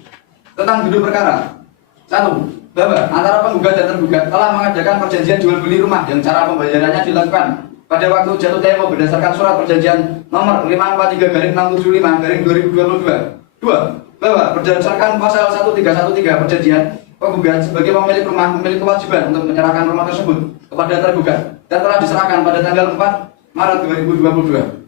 Tentang duduk perkara. 1. Bahwa antara penggugat dan tergugat telah mengadakan perjanjian jual beli rumah yang cara pembayarannya dilakukan pada waktu jatuh tempo berdasarkan surat perjanjian nomor 543/675/2022. 2. Bahwa berdasarkan pasal 1313 perjanjian, penggugat sebagai pemilik rumah memiliki kewajiban untuk menyerahkan rumah tersebut kepada tergugat dan telah diserahkan pada tanggal 4 Maret 2022.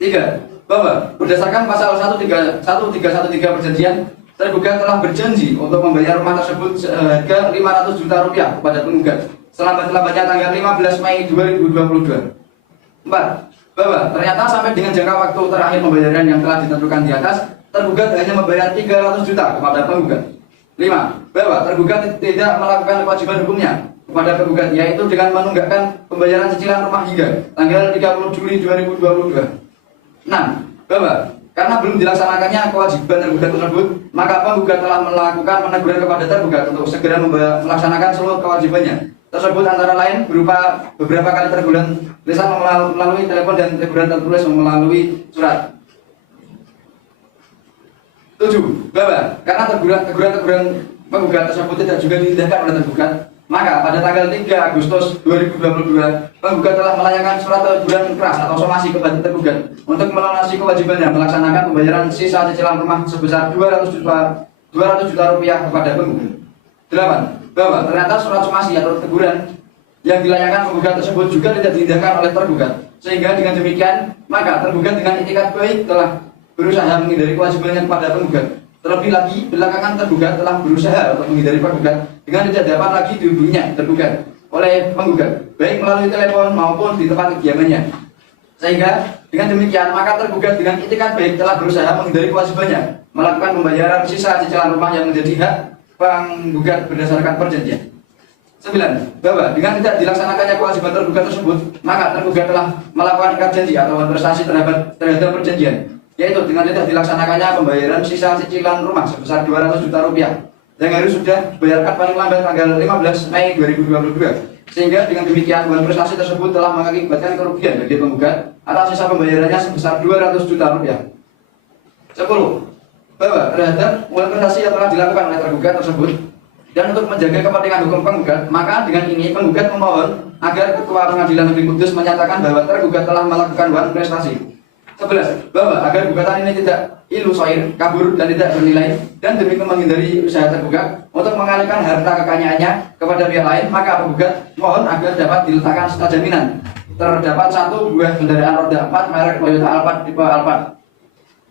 3. Bahwa berdasarkan pasal 1313 perjanjian, tergugat telah berjanji untuk membayar rumah tersebut seharga 500 juta rupiah kepada penggugat selambat-lambatnya tanggal 15 Mei 2022. 4. Bahwa ternyata sampai dengan jangka waktu terakhir pembayaran yang telah ditentukan di atas, tergugat hanya membayar 300 juta kepada penggugat. 5. Bahwa tergugat tidak melakukan kewajiban hukumnya kepada penggugat, yaitu dengan menunggakkan pembayaran cicilan rumah hingga tanggal 30 Juli 2022. 6. Bahwa karena belum dilaksanakannya kewajiban tergugat tersebut, maka penggugat telah melakukan peneguran kepada tergugat untuk segera melaksanakan seluruh kewajibannya tersebut, antara lain berupa beberapa kali teguran lisan melalui telepon dan teguran tertulis melalui surat. 7. Bahwa karena teguran penggugat tersebut tidak juga diindahkan oleh tergugat, maka pada tanggal 3 Agustus 2022, penggugat telah melayangkan surat teguran keras atau somasi kepada tergugat untuk melunasi kewajibannya melaksanakan pembayaran sisa cicilan rumah sebesar 200 juta rupiah kepada penggugat. 8. Bahwa ternyata surat somasi atau teguran yang dilayangkan penggugat tersebut juga tidak diindahkan oleh tergugat, sehingga dengan demikian maka tergugat dengan itikat baik telah berusaha menghindari kewajibannya kepada penggugat. Terlebih lagi, belakangan tergugat telah berusaha untuk menghindari penggugat dengan tidak dapat lagi dihubunginya tergugat oleh penggugat, baik melalui telepon maupun di tempat kediamannya. Sehingga dengan demikian, maka tergugat dengan itikat baik telah berusaha menghindari kewajibannya melakukan pembayaran sisa cicilan rumah yang menjadi hak penggugat berdasarkan perjanjian. 9. Bahwa dengan tidak dilaksanakannya kewajiban tergugat tersebut, maka tergugat telah melakukan ingkar janji atau prestasi terhadap perjanjian, yaitu dengan tidak dilaksanakannya pembayaran sisa cicilan rumah sebesar 200 juta rupiah yang harus sudah dibayarkan paling lambat tanggal 15 Mei 2022. Sehingga dengan demikian prestasi tersebut telah mengakibatkan kerugian bagi penggugat atas sisa pembayarannya sebesar 200 juta rupiah. 10. Bahwa terhadap prestasi yang telah dilakukan oleh tergugat tersebut, Dan untuk menjaga kepentingan hukum penggugat, maka dengan ini penggugat memohon agar Ketua Pengadilan Negeri Kudus menyatakan bahwa tergugat telah melakukan one prestasi. 11. Bahwa agar gugatan ini tidak ilusoir, kabur, dan tidak bernilai, dan demi menghindari usaha tergugat untuk mengalihkan harta kekayaannya kepada pihak lain, maka penggugat mohon agar dapat diletakkan serta jaminan. Terdapat 1 buah kendaraan roda 4 merek Toyota Alphard tipe Alphard.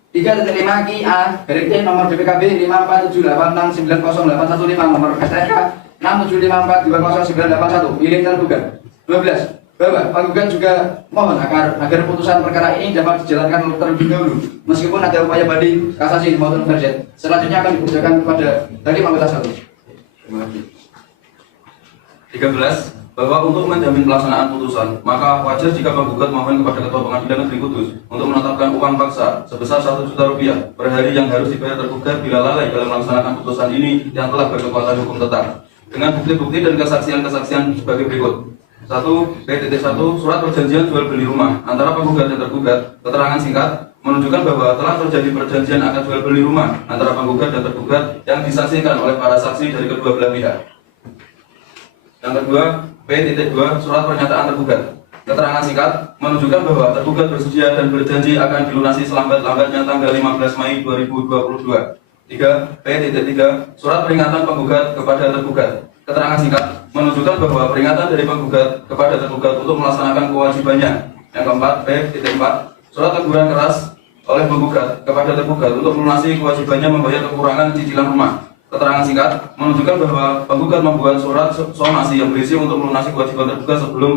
3.5 Ki A garing T nomor BPKB 54786908115 nomor STNK 675420981 milik tergugat. 12. Bahwa penggugat juga mohon agar putusan perkara ini dapat dijalankan terlebih dahulu meskipun ada upaya banding kasasi maupun verdict. Selanjutnya akan dibacakan kepada hakim anggota 1. Terima kasih. 13. Bahwa untuk menjamin pelaksanaan putusan, maka wajar jika penggugat mohon kepada Ketua Pengadilan Negeri Kudus untuk menetapkan uang paksa sebesar Rp1 juta per hari yang harus dibayar tergugat bila lalai dalam melaksanakan putusan ini yang telah berkekuatan hukum tetap, dengan bukti-bukti dan kesaksian-kesaksian sebagai berikut. 1. B.1 Surat perjanjian jual beli rumah antara penggugat dan tergugat. Keterangan singkat menunjukkan bahwa telah terjadi perjanjian akad jual beli rumah antara penggugat dan tergugat yang disaksikan oleh para saksi dari kedua belah pihak. Yang kedua, P.2 Surat pernyataan tergugat. Keterangan singkat menunjukkan bahwa tergugat bersedia dan berjanji akan dilunasi selambat-lambatnya tanggal 15 Mei 2022. 3. P.3 Surat peringatan penggugat kepada tergugat. Keterangan singkat menunjukkan bahwa peringatan dari penggugat kepada tergugat untuk melaksanakan kewajibannya. Yang keempat, P.4 Surat teguran keras oleh penggugat kepada tergugat untuk melunasi kewajibannya membayar kekurangan cicilan rumah. Keterangan singkat menunjukkan bahwa penggugat membuat surat somasi yang berisi untuk melunasi kewajiban tergugat sebelum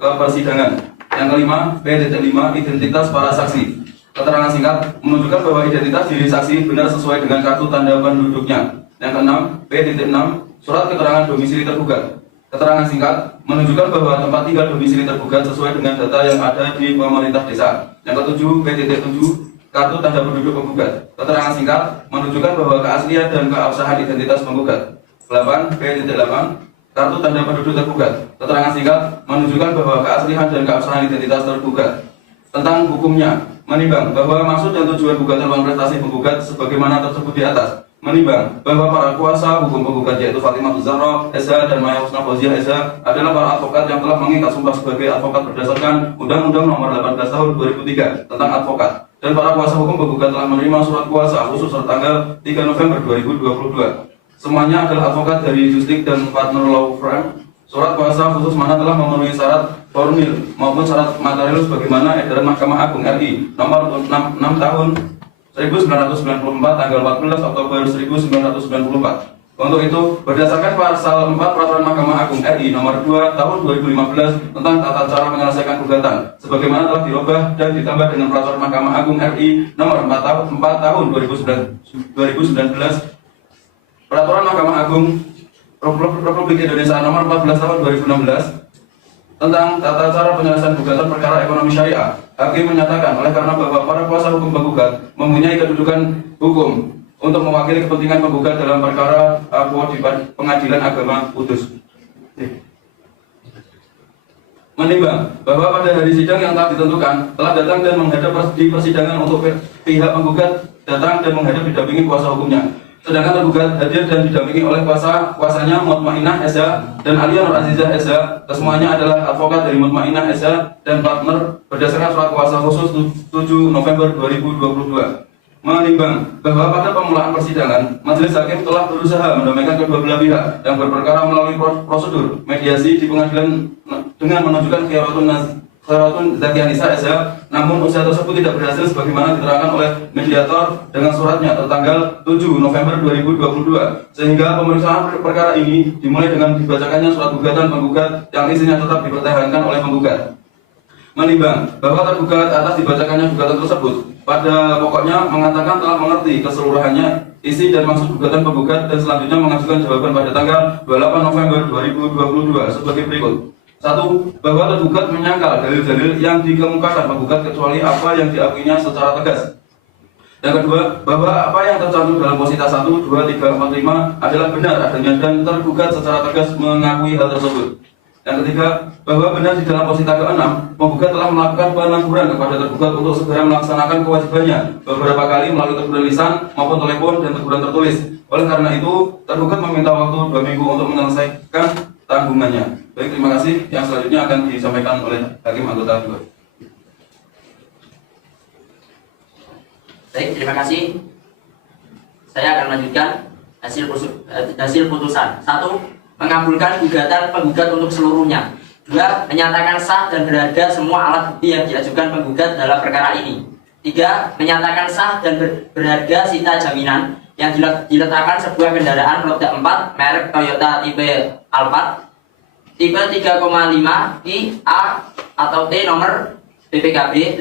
ke persidangan. Yang kelima, P.5 Identitas para saksi. Keterangan singkat menunjukkan bahwa identitas diri saksi benar sesuai dengan kartu tanda penduduknya. Yang keenam, P.6 Surat keterangan domisili tergugat. Keterangan singkat menunjukkan bahwa tempat tinggal domisili tergugat sesuai dengan data yang ada di pemerintah desa. Yang ketujuh, P.7 Kartu tanda penduduk penggugat. Keterangan singkat menunjukkan bahwa keaslian dan keabsahan identitas penggugat. 8. P.8 Kartu tanda penduduk tergugat. Keterangan singkat menunjukkan bahwa keaslian dan keabsahan identitas tergugat. Tentang hukumnya, menimbang bahwa maksud dan tujuan gugatan uang prestasi penggugat sebagaimana tersebut di atas. Menimbang bahwa para kuasa hukum penggugat yaitu Fatimah Zahra SH dan Maya Husna Fauziah SH adalah para advokat yang telah mengikat sumpah sebagai advokat berdasarkan Undang-Undang Nomor 18 Tahun 2003 tentang advokat, dan para kuasa hukum penggugat telah menerima surat kuasa khusus tertanggal 3 November 2022. Semuanya adalah advokat dari Justik dan Partner Law Firm. Surat kuasa khusus mana telah memenuhi syarat formil maupun syarat material sebagaimana edaran Mahkamah Agung RI nomor 6 tahun 1994 tanggal 14 Oktober 1994. Untuk itu, berdasarkan pasal 4 Peraturan Mahkamah Agung RI nomor 2 tahun 2015 tentang tata cara menyelesaikan gugatan, sebagaimana telah dirubah dan ditambah dengan Peraturan Mahkamah Agung RI nomor 4 tahun 2019, Peraturan Mahkamah Agung Republik Indonesia nomor 14 tahun 2016 tentang tata cara penyelesaian gugatan perkara ekonomi syariah. Hakim menyatakan oleh karena bahwa para kuasa hukum penggugat mempunyai kedudukan hukum untuk mewakili kepentingan penggugat dalam perkara di Pengadilan Agama Kudus. Menimbang bahwa pada hari sidang yang telah ditentukan telah datang dan menghadap di persidangan untuk pihak penggugat datang dan menghadap didampingi kuasa hukumnya. Sedangkan tergugat hadir dan didampingi oleh kuasanya Mutmainah SH dan Alia Nur Azizah SH. Kesemuanya adalah advokat dari Mutmainah SH dan partner berdasarkan surat kuasa khusus 7 November 2022. Menimbang bahwa pada pemulaan persidangan, majelis hakim telah berusaha mendamaikan kedua belah pihak yang berperkara melalui prosedur mediasi di pengadilan dengan menunjukkan Khairatun Zatianisa SH, namun usaha tersebut tidak berhasil sebagaimana diterangkan oleh mediator dengan suratnya tertanggal 7 November 2022, sehingga pemeriksaan perkara ini dimulai dengan dibacakannya surat gugatan penggugat yang isinya tetap dipertahankan oleh penggugat. Menimbang bahwa tergugat atas dibacakannya gugatan tersebut pada pokoknya mengatakan telah mengerti keseluruhannya isi dan maksud gugatan penggugat dan selanjutnya mengajukan jawaban pada tanggal 28 November 2022 sebagai berikut. 1. Bahwa tergugat menyangkal dalil-dalil yang dikemukakan penggugat kecuali apa yang diakuinya secara tegas. Yang kedua, bahwa apa yang tercantum dalam posita 1, 2, 3, 4, 5 adalah benar adanya dan tergugat secara tegas mengakui hal tersebut. Yang ketiga, bahwa benar di dalam posita ke-6, penggugat telah melakukan peneguran kepada tergugat untuk segera melaksanakan kewajibannya beberapa kali melalui teguran lisan maupun telepon dan teguran tertulis. Oleh karena itu, tergugat meminta waktu 2 minggu untuk menyelesaikan tanggungannya. Baik, terima kasih. Yang selanjutnya akan disampaikan oleh Hakim Anggota 2. Baik, terima kasih. Saya akan melanjutkan hasil putusan. 1. Mengabulkan gugatan penggugat untuk seluruhnya. 2. Menyatakan sah dan berharga semua alat bukti yang diajukan penggugat dalam perkara ini. 3. Menyatakan sah dan berharga sita jaminan yang diletakkan sebuah kendaraan roda 4 merek Toyota tipe Alphard tipe 3,5 I A atau T nomor BPKB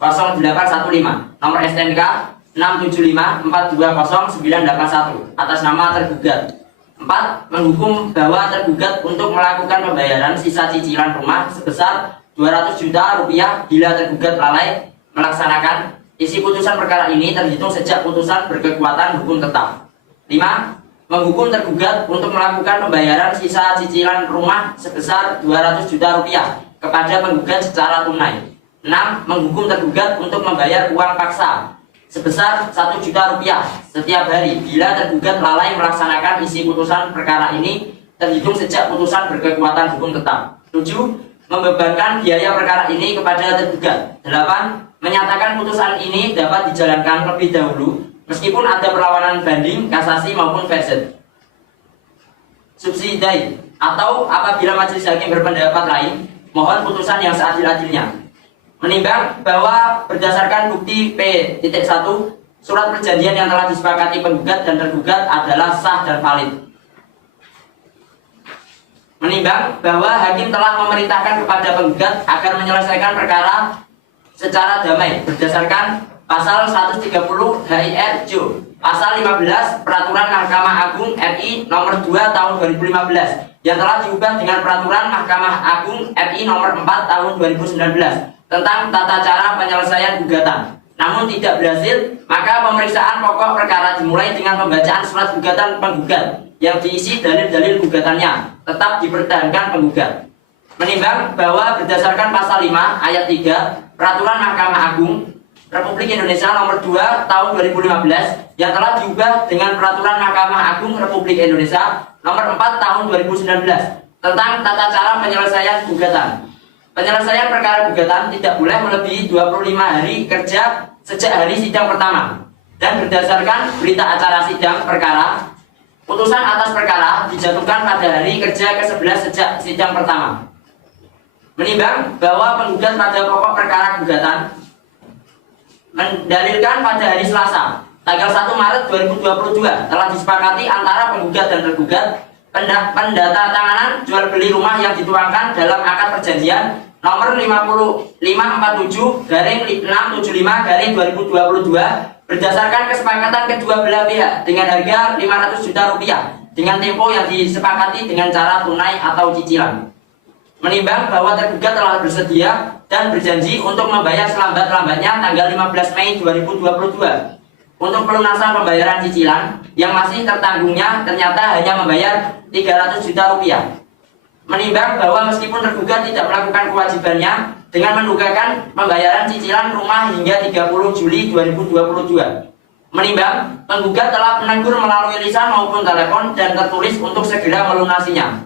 54786900815 nomor STNK 675420981 atas nama tergugat. 4. Menghukum bahwa tergugat untuk melakukan pembayaran sisa cicilan rumah sebesar 200 juta rupiah bila tergugat lalai melaksanakan. Isi putusan perkara ini terhitung sejak putusan berkekuatan hukum tetap. 5. Menghukum tergugat untuk melakukan pembayaran sisa cicilan rumah sebesar 200 juta rupiah kepada penggugat secara tunai. 6. Menghukum tergugat untuk membayar uang paksa sebesar 1 juta rupiah setiap hari bila tergugat lalai melaksanakan isi putusan perkara ini terhitung sejak putusan berkekuatan hukum tetap. 7. Membebankan biaya perkara ini kepada tergugat. 8. Menyatakan putusan ini dapat dijalankan lebih dahulu meskipun ada perlawanan banding, kasasi maupun verset. Subsidai atau apabila majelis hakim berpendapat lain, mohon putusan yang seadil-adilnya. Menimbang bahwa berdasarkan bukti P.1, surat perjanjian yang telah disepakati penggugat dan tergugat adalah sah dan valid. Menimbang bahwa hakim telah memerintahkan kepada penggugat agar menyelesaikan perkara secara damai berdasarkan pasal 130 HIR Jo, pasal 15 Peraturan Mahkamah Agung RI nomor 2 tahun 2015 yang telah diubah dengan Peraturan Mahkamah Agung RI nomor 4 tahun 2019 tentang tata cara penyelesaian gugatan. Namun tidak berhasil, maka pemeriksaan pokok perkara dimulai dengan pembacaan surat gugatan penggugat yang diisi dalil-dalil gugatannya tetap dipertahankan penggugat. Menimbang bahwa berdasarkan pasal 5 ayat 3 Peraturan Mahkamah Agung Republik Indonesia nomor 2 tahun 2015 yang telah diubah dengan Peraturan Mahkamah Agung Republik Indonesia nomor 4 tahun 2019 tentang tata cara penyelesaian gugatan. Penyelesaian perkara gugatan tidak boleh melebihi 25 hari kerja sejak hari sidang pertama. Dan berdasarkan berita acara sidang perkara, putusan atas perkara dijatuhkan pada hari kerja ke-11 sejak sidang pertama. Menimbang bahwa penggugat pada pokok perkara gugatan mendalilkan pada hari Selasa, tanggal 1 Maret 2022 telah disepakati antara penggugat dan tergugat pendatanganan jual beli rumah yang dituangkan dalam akad perjanjian nomor 5575-675-2022 berdasarkan kesepakatan kedua belah pihak dengan harga 500 juta rupiah dengan tempo yang disepakati dengan cara tunai atau cicilan. Menimbang bahwa tergugat telah bersedia dan berjanji untuk membayar selambat-lambatnya tanggal 15 Mei 2022 untuk pelunasan pembayaran cicilan yang masih tertanggungnya ternyata hanya membayar 300 juta rupiah. Menimbang bahwa meskipun tergugat tidak melakukan kewajibannya dengan menunggakan pembayaran cicilan rumah hingga 30 Juli 2022. Menimbang penggugat telah menegur melalui lisan maupun telepon dan tertulis untuk segera melunasinya.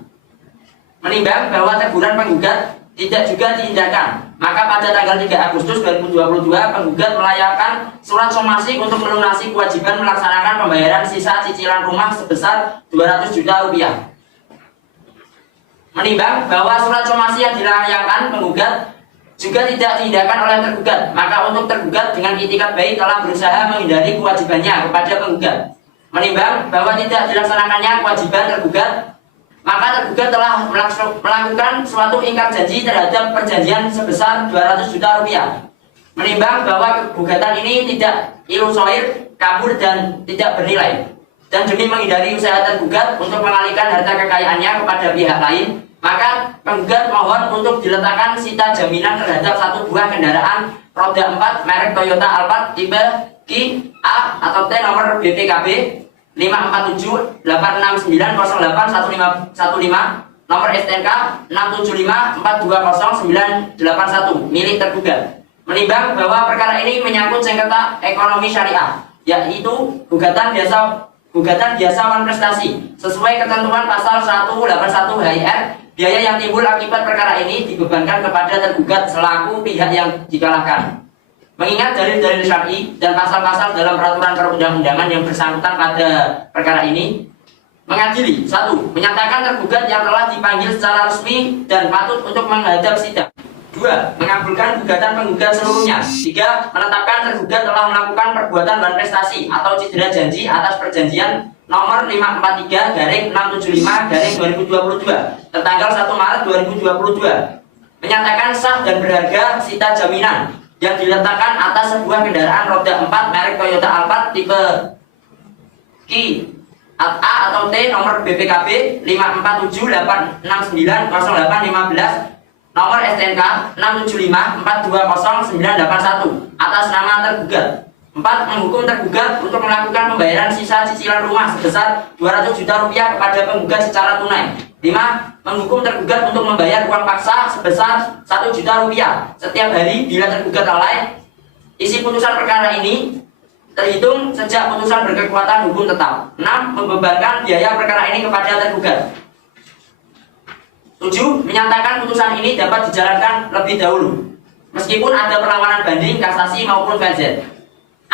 Menimbang bahwa teguran penggugat tidak juga diindahkan, maka pada tanggal 3 Agustus 2022 penggugat melayangkan surat somasi untuk melunasi kewajiban melaksanakan pembayaran sisa cicilan rumah sebesar 200 juta rupiah. Menimbang bahwa surat somasi yang dilayangkan penggugat juga tidak diindahkan oleh tergugat, maka untuk tergugat dengan itikat baik telah berusaha menghindari kewajibannya kepada penggugat. Menimbang bahwa tidak dilaksanakannya kewajiban tergugat, maka tergugat telah melakukan suatu ingkar janji terhadap perjanjian sebesar 200 juta rupiah. Menimbang bahwa gugatan ini tidak ilusoir, kabur dan tidak bernilai, dan demi menghindari usaha tergugat untuk mengalihkan harta kekayaannya kepada pihak lain, maka penggugat mohon untuk diletakkan sita jaminan terhadap satu buah kendaraan roda 4 merek Toyota Alphard tipe Ki A atau T nomor BPKB 547 869 08 1515, nomor STNK 675 420 981 milik tergugat. Menimbang bahwa perkara ini menyangkut sengketa ekonomi syariah, yaitu gugatan biasa wan prestasi sesuai ketentuan pasal 181 HIR. Biaya yang timbul akibat perkara ini dibebankan kepada tergugat selaku pihak yang dikalahkan. Mengingat dalil-dalil syar'i dan pasal-pasal dalam peraturan perundang-undangan yang bersangkutan pada perkara ini, mengadili 1. Menyatakan tergugat yang telah dipanggil secara resmi dan patut untuk menghadap sidang. 2. Mengabulkan gugatan penggugat seluruhnya. 3. Menetapkan tergugat telah melakukan perbuatan dan prestasi atau cedera janji atas perjanjian nomor 543/675/2022 tertanggal 1 Maret 2022. Menyatakan sah dan berharga sita jaminan yang diletakkan atas sebuah kendaraan roda 4 merek Toyota Alphard tipe Ki A atau T nomor BPKB 54786908515, nomor STNK 675420981 atas nama tergugat. 4. Menghukum tergugat untuk melakukan pembayaran sisa cicilan rumah sebesar 200 juta rupiah kepada penggugat secara tunai. 5. Menghukum tergugat untuk membayar uang paksa sebesar 1 juta rupiah setiap hari bila tergugat lalai. Isi putusan perkara ini terhitung sejak putusan berkekuatan hukum tetap. 6. Membebankan biaya perkara ini kepada tergugat. 7. Menyatakan putusan ini dapat dijalankan lebih dahulu meskipun ada perlawanan banding, kasasi maupun VZ.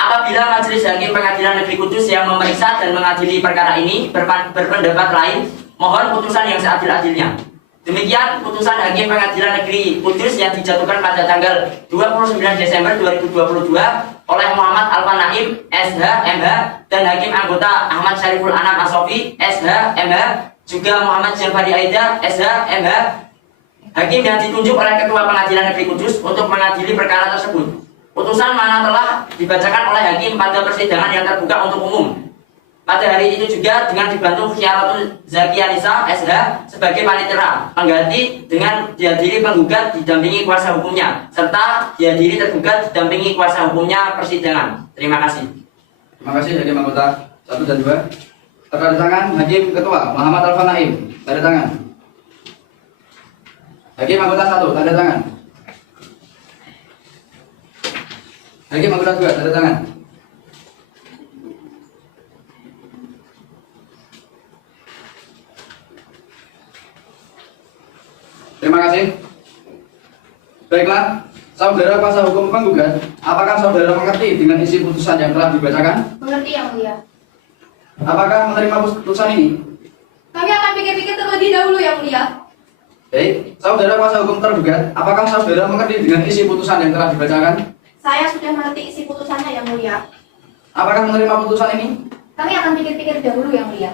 Apabila Majelis Hakim Pengadilan Negeri Kudus yang memeriksa dan mengadili perkara ini berpendapat lain, mohon putusan yang seadil-adilnya. Demikian putusan Hakim Pengadilan Negeri Kudus yang dijatuhkan pada tanggal 29 Desember 2022 oleh Muhammad Alfa Naim, SH, MH, dan Hakim Anggota Ahmad Syariful Anam Asofi, SH, MH, juga Muhammad Jafari Aida, SH, MH, Hakim yang ditunjuk oleh Ketua Pengadilan Negeri Kudus untuk mengadili perkara tersebut. Putusan mana telah dibacakan oleh Hakim pada persidangan yang terbuka untuk umum. Pada hari itu juga dengan dibantu Syaratul Zakianisa, SH, sebagai panitera pengganti dengan dihadiri penggugat didampingi kuasa hukumnya, serta dihadiri tergugat didampingi kuasa hukumnya persidangan. Terima kasih. Terima kasih Hakim Anggota 1 dan 2. Tanda tangan Hakim Ketua Muhammad Alfa Naim. Tanda tangan. Hakim Anggota 1, tanda tangan. Hakim Anggota 2, tanda tangan. Terima kasih. Baiklah, saudara kuasa hukum penggugat, apakah saudara mengerti dengan isi putusan yang telah dibacakan? Mengerti Yang Mulia. Apakah menerima putusan ini? Kami akan pikir-pikir terlebih dahulu Yang Mulia. Baik, saudara kuasa hukum tergugat, apakah saudara mengerti dengan isi putusan yang telah dibacakan? Saya sudah mengerti isi putusannya Yang Mulia. Apakah menerima putusan ini? Kami akan pikir-pikir dahulu Yang Mulia.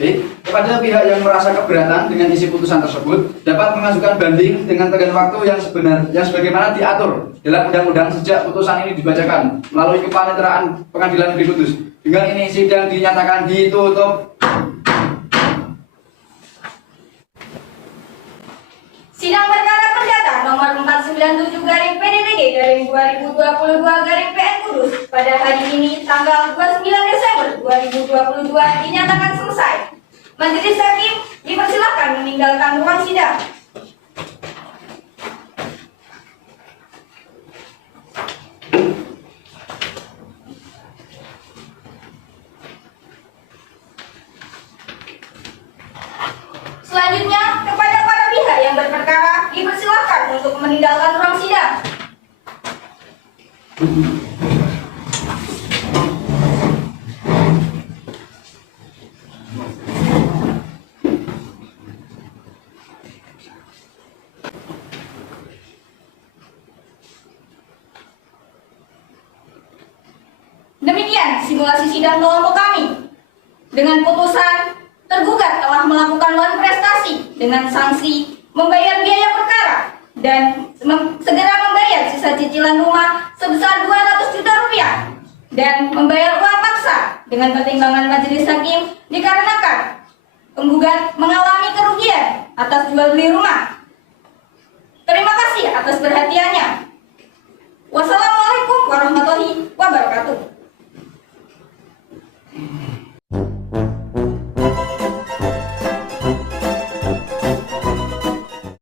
Baik, kepada pihak yang merasa keberatan dengan isi putusan tersebut dapat mengajukan banding dengan tenggat waktu yang sebagaimana diatur dalam undang-undang sejak putusan ini dibacakan melalui kepaniteraan Pengadilan Negeri Kudus. Dengan ini sidang dinyatakan ditutup. Sidang perkara perdata nomor 497/PDTG/2022/PN Kudus pada hari ini tanggal 29 Desember 2022 dinyatakan selesai. Majelis Hakim dipersilakan meninggalkan ruang sidang. Selanjutnya, kepada para pihak yang berperkara dipersilakan untuk meninggalkan ruang sidang. Demikian simulasi sidang kelompok kami. Dengan putusan tergugat telah melakukan wan prestasi dengan sanksi membayar biaya perkara dan segera membayar sisa cicilan rumah sebesar 200 juta rupiah dan membayar uang paksa dengan pertimbangan majelis hakim dikarenakan penggugat mengalami kerugian atas jual beli rumah. Terima kasih atas perhatiannya. Wassalamualaikum warahmatullahi wabarakatuh.